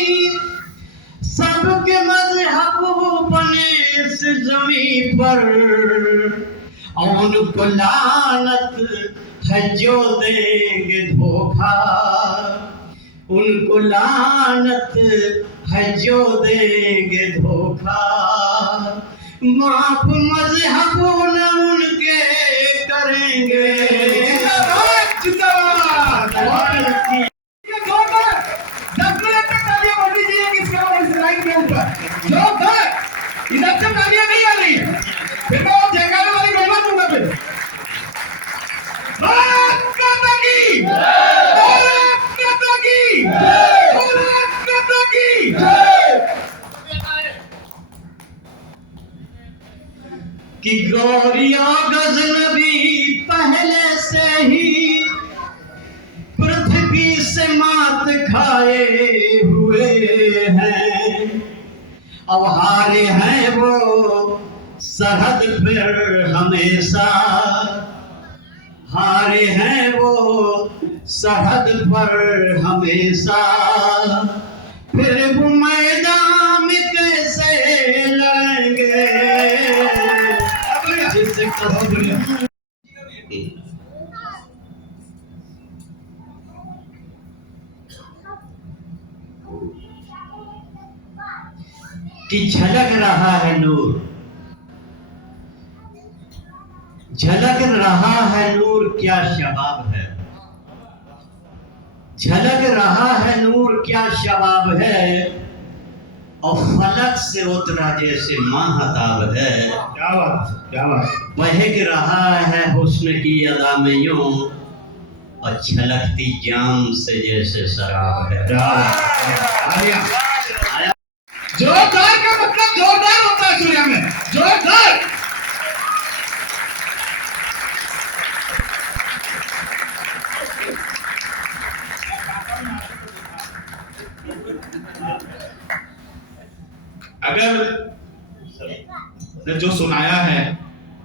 सबके मजहब बने इस जमी पर। और उनको लानत है जो देंगे धोखा, उनको लानत है जो देंगे धोखा। माफ मजहब न उनके करेंगे। इधर से तालियां नहीं आ रही, फिर मैं वो जयकारे वाली गलबा दूंगा। फिर कि गौरिया गजनबी पहले से ही पृथ्वी से मात खाए हुए हैं। अब हारे हैं वो सरहद पर हमेशा, हारे हैं वो सरहद पर हमेशा, फिर वो मैदान में कैसे लड़ेंगे जिससे कि झलक रहा है नूर, झलक रहा है नूर क्या शबाब है, झलक रहा है नूर क्या शबाब है, और फलक से उतरा जैसे माहताब है। क्या बात, क्या बात। बहक रहा है हुस्न की अदा में यूं, और छलकती जाम से जैसे शराब है। जोरदार का मतलब जोरदार होता है सूर्या में, जोरदार। अगर ने जो सुनाया है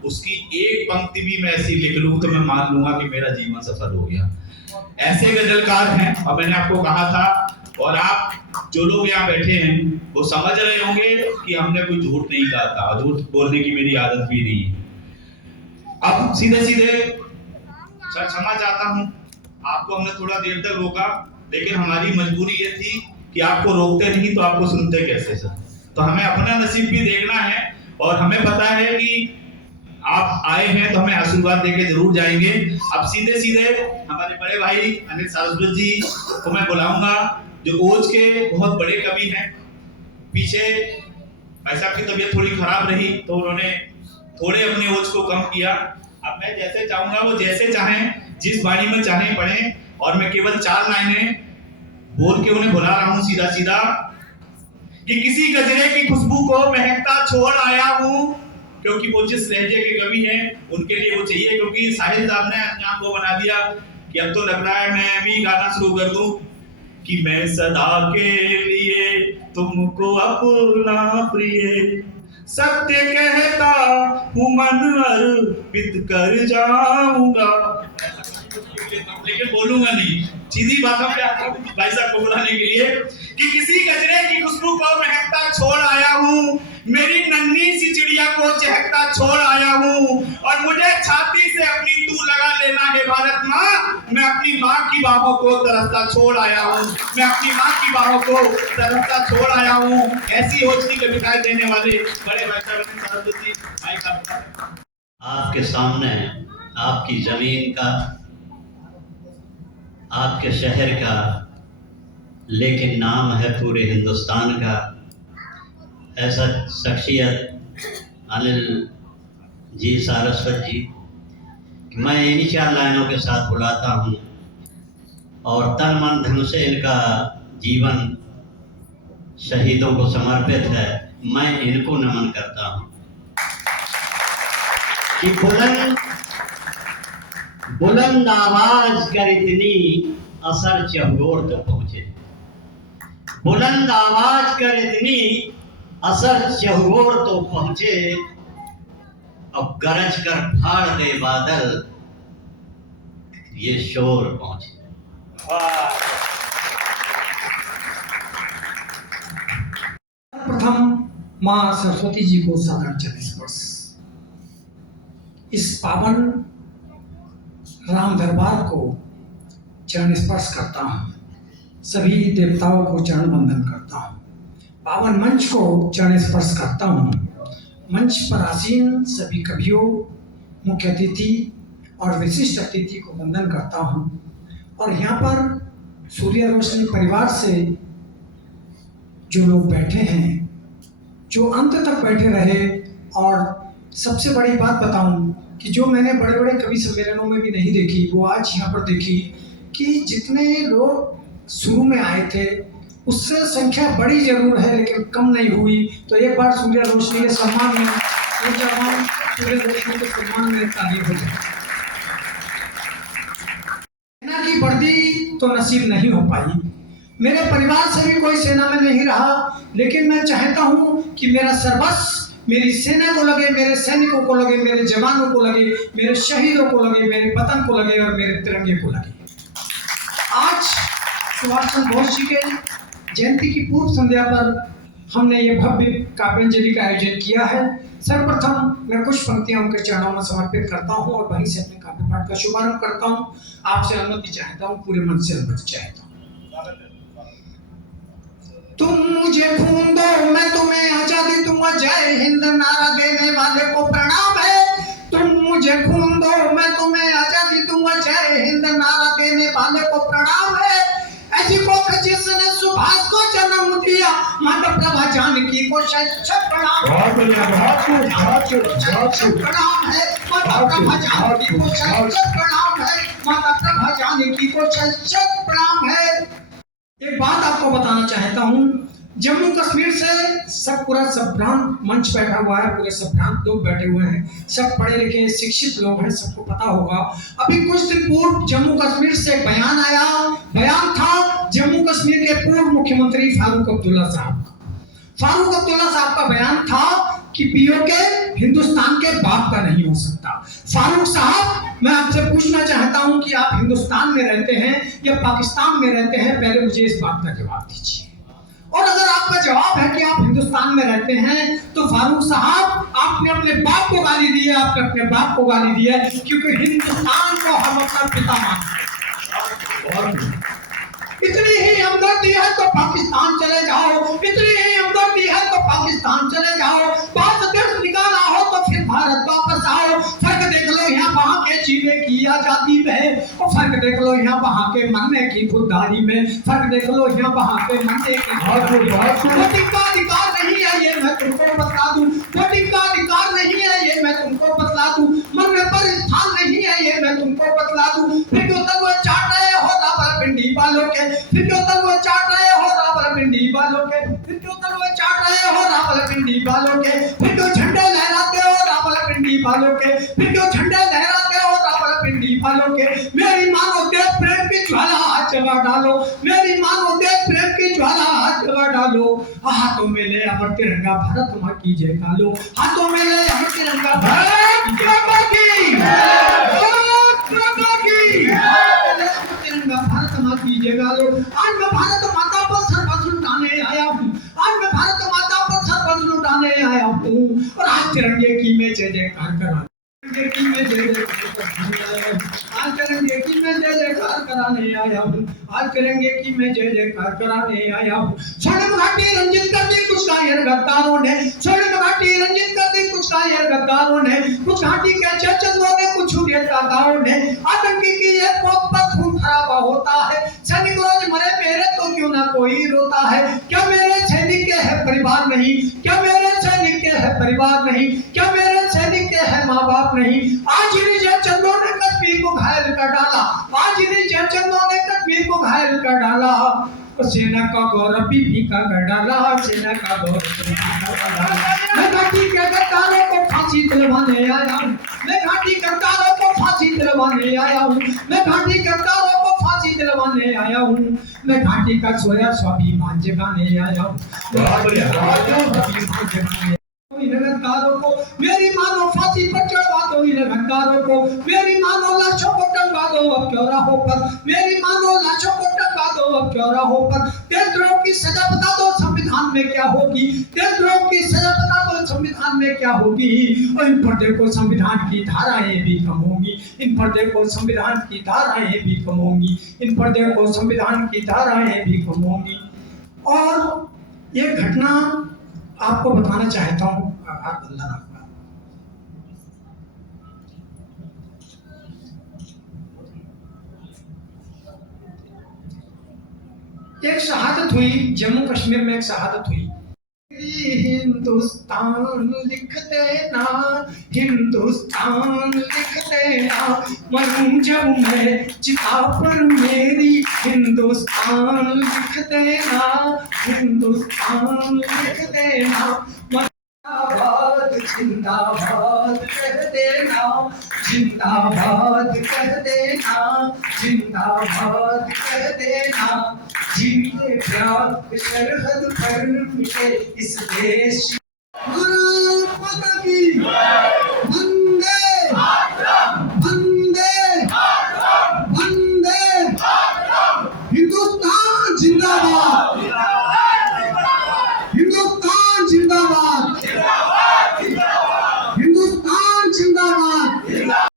उसकी एक पंक्ति भी मैं ऐसी लिख लूं तो मैं मान लूंगा कि मेरा जीवन सफल हो गया। ऐसे गजलकार हैं, और मैंने आपको कहा था, और आप जो लोग यहाँ बैठे हैं वो समझ रहे होंगे कि हमने कोई झूठ नहीं कहा था, और झूठ बोलने की मेरी आदत भी नहीं है। अब सीधे सीधे सर क्षमा चाहता हूँ, आपको हमने थोड़ा देर तक रोका, लेकिन हमारी मजबूरी ये थी कि आपको रोकते नहीं तो आपको सुनते कैसे सर। तो हमें अपना नसीब भी देखना है, और हमें पता है कि आप आए हैं तो हमें आशीर्वाद देके जरूर जाएंगे। अब सीधे सीधे हमारे बड़े भाई अनिल सारस्वत जी को मैं बुलाऊंगा, जो ओज के बहुत बड़े कवि हैं। पीछे भाई साहब की तबीयत थोड़ी खराब रही तो उन्होंने थोड़े अपने ओज को कम किया। अब मैं जैसे चाहूंगा वो जैसे चाहें, जिस बाणी में चाहें पढ़ें, और मैं केवल 4 लाइनें बोल के उन्हें बुला रहा हूँ सीधा सीधा कि किसी गजरे की खुशबू को महकता छोड़ आया हूँ, क्योंकि वो जिस लहजे के कवि हैं उनके लिए वो चाहिए, क्योंकि साहिल साहब ने अंजाम वो बना दिया कि अब तो लग रहा है मैं भी गाना शुरू कर दूं कि मैं सदा के लिए तुमको अपना प्रिय सत्य कहता हूँ मन अर्पित कर जाऊंगा, लेकिन बोलूंगा नहीं। सीधी बातों पे आता हूँ भाई साहब को बुलाने के लिए कि किसी गजरे की खुशबू को महकता छोड़ आया हूँ, मेरी नन्ही सी चिड़िया को चहकता छोड़ आया हूँ, और मुझे छाती से अपनी तू लगा लेना है भारत माँ, मैं अपनी माँ की बाहों को तरसता छोड़ आया हूँ, मैं अपनी माँ की बाहों को तरसता छोड़ आया हूँ। ऐसी ओज की कविताएं देने वाले बड़े भाई साहब भाई साहब आपके सामने आपकी जमीन का, आपके शहर का, लेकिन नाम है पूरे हिंदुस्तान का, ऐसा शख्सियत अनिल जी सारस्वत जी, मैं इन्हीं 4 लाइनों के साथ बुलाता हूँ, और तन मन धन से इनका जीवन शहीदों को समर्पित है। मैं इनको नमन करता हूँ कि बुलंद आवाज कर इतनी असर चहुओर तो पहुंचे, बुलंद आवाज कर इतनी असर चहुओर तो पहुंचे, अब गरज कर फाड़ दे बादल ये शोर पहुंचे। प्रथम माँ सरस्वती जी को सादर चरण स्पर्श। इस पावन राम दरबार को चरण स्पर्श करता हूँ, सभी देवताओं को चरण वंदन करता हूँ, पावन मंच को चरण स्पर्श करता हूँ, मंच पर आसीन सभी कवियों, मुख्य अतिथि और विशिष्ट अतिथि को वंदन करता हूँ, और यहाँ पर सूर्य रोशनी परिवार से जो लोग बैठे हैं, जो अंत तक बैठे रहे। और सबसे बड़ी बात बताऊं कि जो मैंने बड़े बड़े कवि सम्मेलनों में भी नहीं देखी, वो आज यहाँ पर देखी कि जितने लोग शुरू में आए थे उससे संख्या बड़ी जरूर है लेकिन कम नहीं हुई। तो एक बार सूर्य रोशनी के सम्मान में पूरे देश के सम्मान में तालीम हो जाए। सेना की वर्दी तो नसीब नहीं हो पाई, मेरे परिवार से भी कोई सेना में नहीं रहा, लेकिन मैं चाहता हूं कि मेरा सर्वस्व मेरी सेना को लगे, मेरे सैनिकों को लगे, मेरे जवानों को लगे, मेरे शहीदों को लगे, मेरे वतन को लगे और मेरे तिरंगे को लगे। आज सुभाष चंद्र बोस जी के जयंती की पूर्व संध्या पर हमने ये भव्य काव्यांजलि का आयोजन किया है। सर्वप्रथम मैं कुछ पंक्तियां उनके चरणों में समर्पित करता हूं और वहीं से अपने काव्य पाठ का शुभारंभ करता हूं। आपसे अनुमति चाहता हूं, पूरे मन से अनुमति चाहता हूं। तुम मुझे खून दो, मैं तुम्हें आजादी दूंगा, जय हिंद नारा देने वाले को प्रणाम है। तुम मुझे खून दो, मैं तुम्हें आजादी दूंगा, जय हिंद नारा देने वाले को प्रणाम है। ऐसी कोख जिसने सुभाष को जन्म दिया, माता प्रभा जानकी को शत प्रणाम है। प्रणाम है माता प्रभा जानकी को शत प्रणाम है। माता प्रभा जानकी को शत प्रणाम है। एक बात आपको बताना चाहता हूँ, जम्मू कश्मीर से सब पूरा संभ्रांत मंच बैठा हुआ है, पूरे संभ्रांत लोग बैठे हुए हैं, सब पढ़े लिखे शिक्षित लोग हैं, सबको पता होगा। अभी कुछ दिन पूर्व जम्मू कश्मीर से बयान आया, बयान था जम्मू कश्मीर के पूर्व मुख्यमंत्री फारूक अब्दुल्ला साहब का। फारूक अब्दुल्ला साहब का बयान था कि पीओके हिंदुस्तान के बाप का नहीं हो सकता। फारूक साहब, मैं आपसे पूछना चाहता हूं कि आप हिंदुस्तान में रहते हैं या पाकिस्तान में रहते हैं, पहले मुझे इस बात का जवाब दीजिए। और अगर आपका जवाब है कि आप हिंदुस्तान में रहते हैं, तो फारूक साहब आपने अपने बाप को गाली दी है, आपने अपने बाप को गाली दी है, क्योंकि हिंदुस्तान को हम अपना पिता मानते हैं। इतनी ही हमदर्दी है तो पाकिस्तान चले जाओ, इतनी ही हमदर्दी है तो पाकिस्तान चले जाओ, बात देश निकाला हो तो फिर भारत वापस आओ। फर्क देख लो यहाँ वहाँ के जीने की आजादी में, और फर्क देख लो यहाँ वहाँ के मरने की खुददारी में, फर्क देख लो यहाँ वहाँ के मरने की वोटिंग का अधिकार नहीं है, ये मैं तुमको बता दूं। वोटिंग का अधिकार नहीं है, ये मैं तुमको बतला दूं। मरने पर स्थान नहीं है, ये मैं तुमको बतला दूं। फिर क्यों तक वो चाट रहे हो रावलपिंडी वालों के, फिर क्यों तक वो चाट रहे हो रावलपिंडी वालों के, फिर क्यों तक वो चाट रहे हो रावलपिंडी वालों के, फिर क्यों झंडे लहराते हो रावलपिंडी वालों के, फिर क्यों झंडे लहराते हो रावलपिंडी वालों के। मेरी मानो देश प्रेम की ज्वाला हाथ जगा डालो, मेरी मानो देश प्रेम की ज्वाला हाथ जगा डालो। हाथों में ले अमर तिरंगा भारत माँ की जय डालो, हाथों में ले अमर तिरंगा भारत माता की, तिरंगा भारत माँ की जय डालो। आज मैं भारत माता पर सर्वस्व लुटाने आया हूँ, आज मैं भारत माता पर सर्वस्व लुटाने आया हूँ, और आज तिरंगे की मैं जय जयकार करा, तिरंगे की मैं जय जयकार, आज तिरंगे की मैं जय जयकार कराने आया हूँ, आज तिरंगे की मैं जय जयकार कराने आया हूँ। स्वर्णिम घाटी रंजित कर दी कुछ कायर गद्दारों ने, स्वर्णिम घाटी रंजित कर दी कुछ कायर गद्दारों ने, कुछ घाटी के चंदों ने, कुछ दादाओं ने। आतंकी की एक मौत पर खून खराबा होता है, सैनिक रोज मरे मेरे तो क्यों ना कोई रोता है। क्या मेरे सैनिक के है परिवार नहीं, क्या मेरे सैनिक के है परिवार नहीं, क्या मेरे सैनिक के है माँ बाप नहीं। आज इन्हीं जयचंदों ने कश्मीर को घायल कर डाला, आज इन्हीं जयचंदों ने कश्मीर को घायल कर डाला। सेना का गौरव भी फीका कर डाला, सेना का गौरव फीका कर डाला। मैं घाटी के गद्दारों को फांसी दिलवाने आया हूँ, मैं घाटी गद्दारों को फांसी दिलवाने आया हूँ, मैं घाटी गद्दारों को फांसी दिलवाने आया हूँ। मैं घाटी का सोया स्वाभिमान जगाने आया हूँ, इन गद्दारों को मेरी मानो फांसी पर चढ़वा दो, इन गद्दारों को मेरी मानो लाशों को टंगा दो अब चौराहों पर, मेरी मानो लाशों को टंगा दो अब चौराहों पर। देशद्रोह की सजा बता दो संविधान में क्या होगी, देशद्रोह की सजा बता दो संविधान में क्या होगी। और इन पर देखो संविधान की धाराएं भी कम होंगी, इन पर देखो संविधान की धाराएं भी कम होंगी, इन पर देखो संविधान की धाराएं भी कम होंगी। और ये घटना आपको बताना चाहता हूँ, एक शहादत हुई जम्मू कश्मीर में, एक शहादत हुई। हिंदुस्तान लिख देना, हिंदुस्तान लिख देना, मरूं जब मैं चिता पर मेरी, हिंदुस्तान लिख देना, हिंदुस्तान लिख देना। भारत जिंदाबाद कह देना, जिंदाबाद कह देना, जिंदाबाद कह देना। जीते प्यार सरहद पर मिटे इस देश। गुरु माता की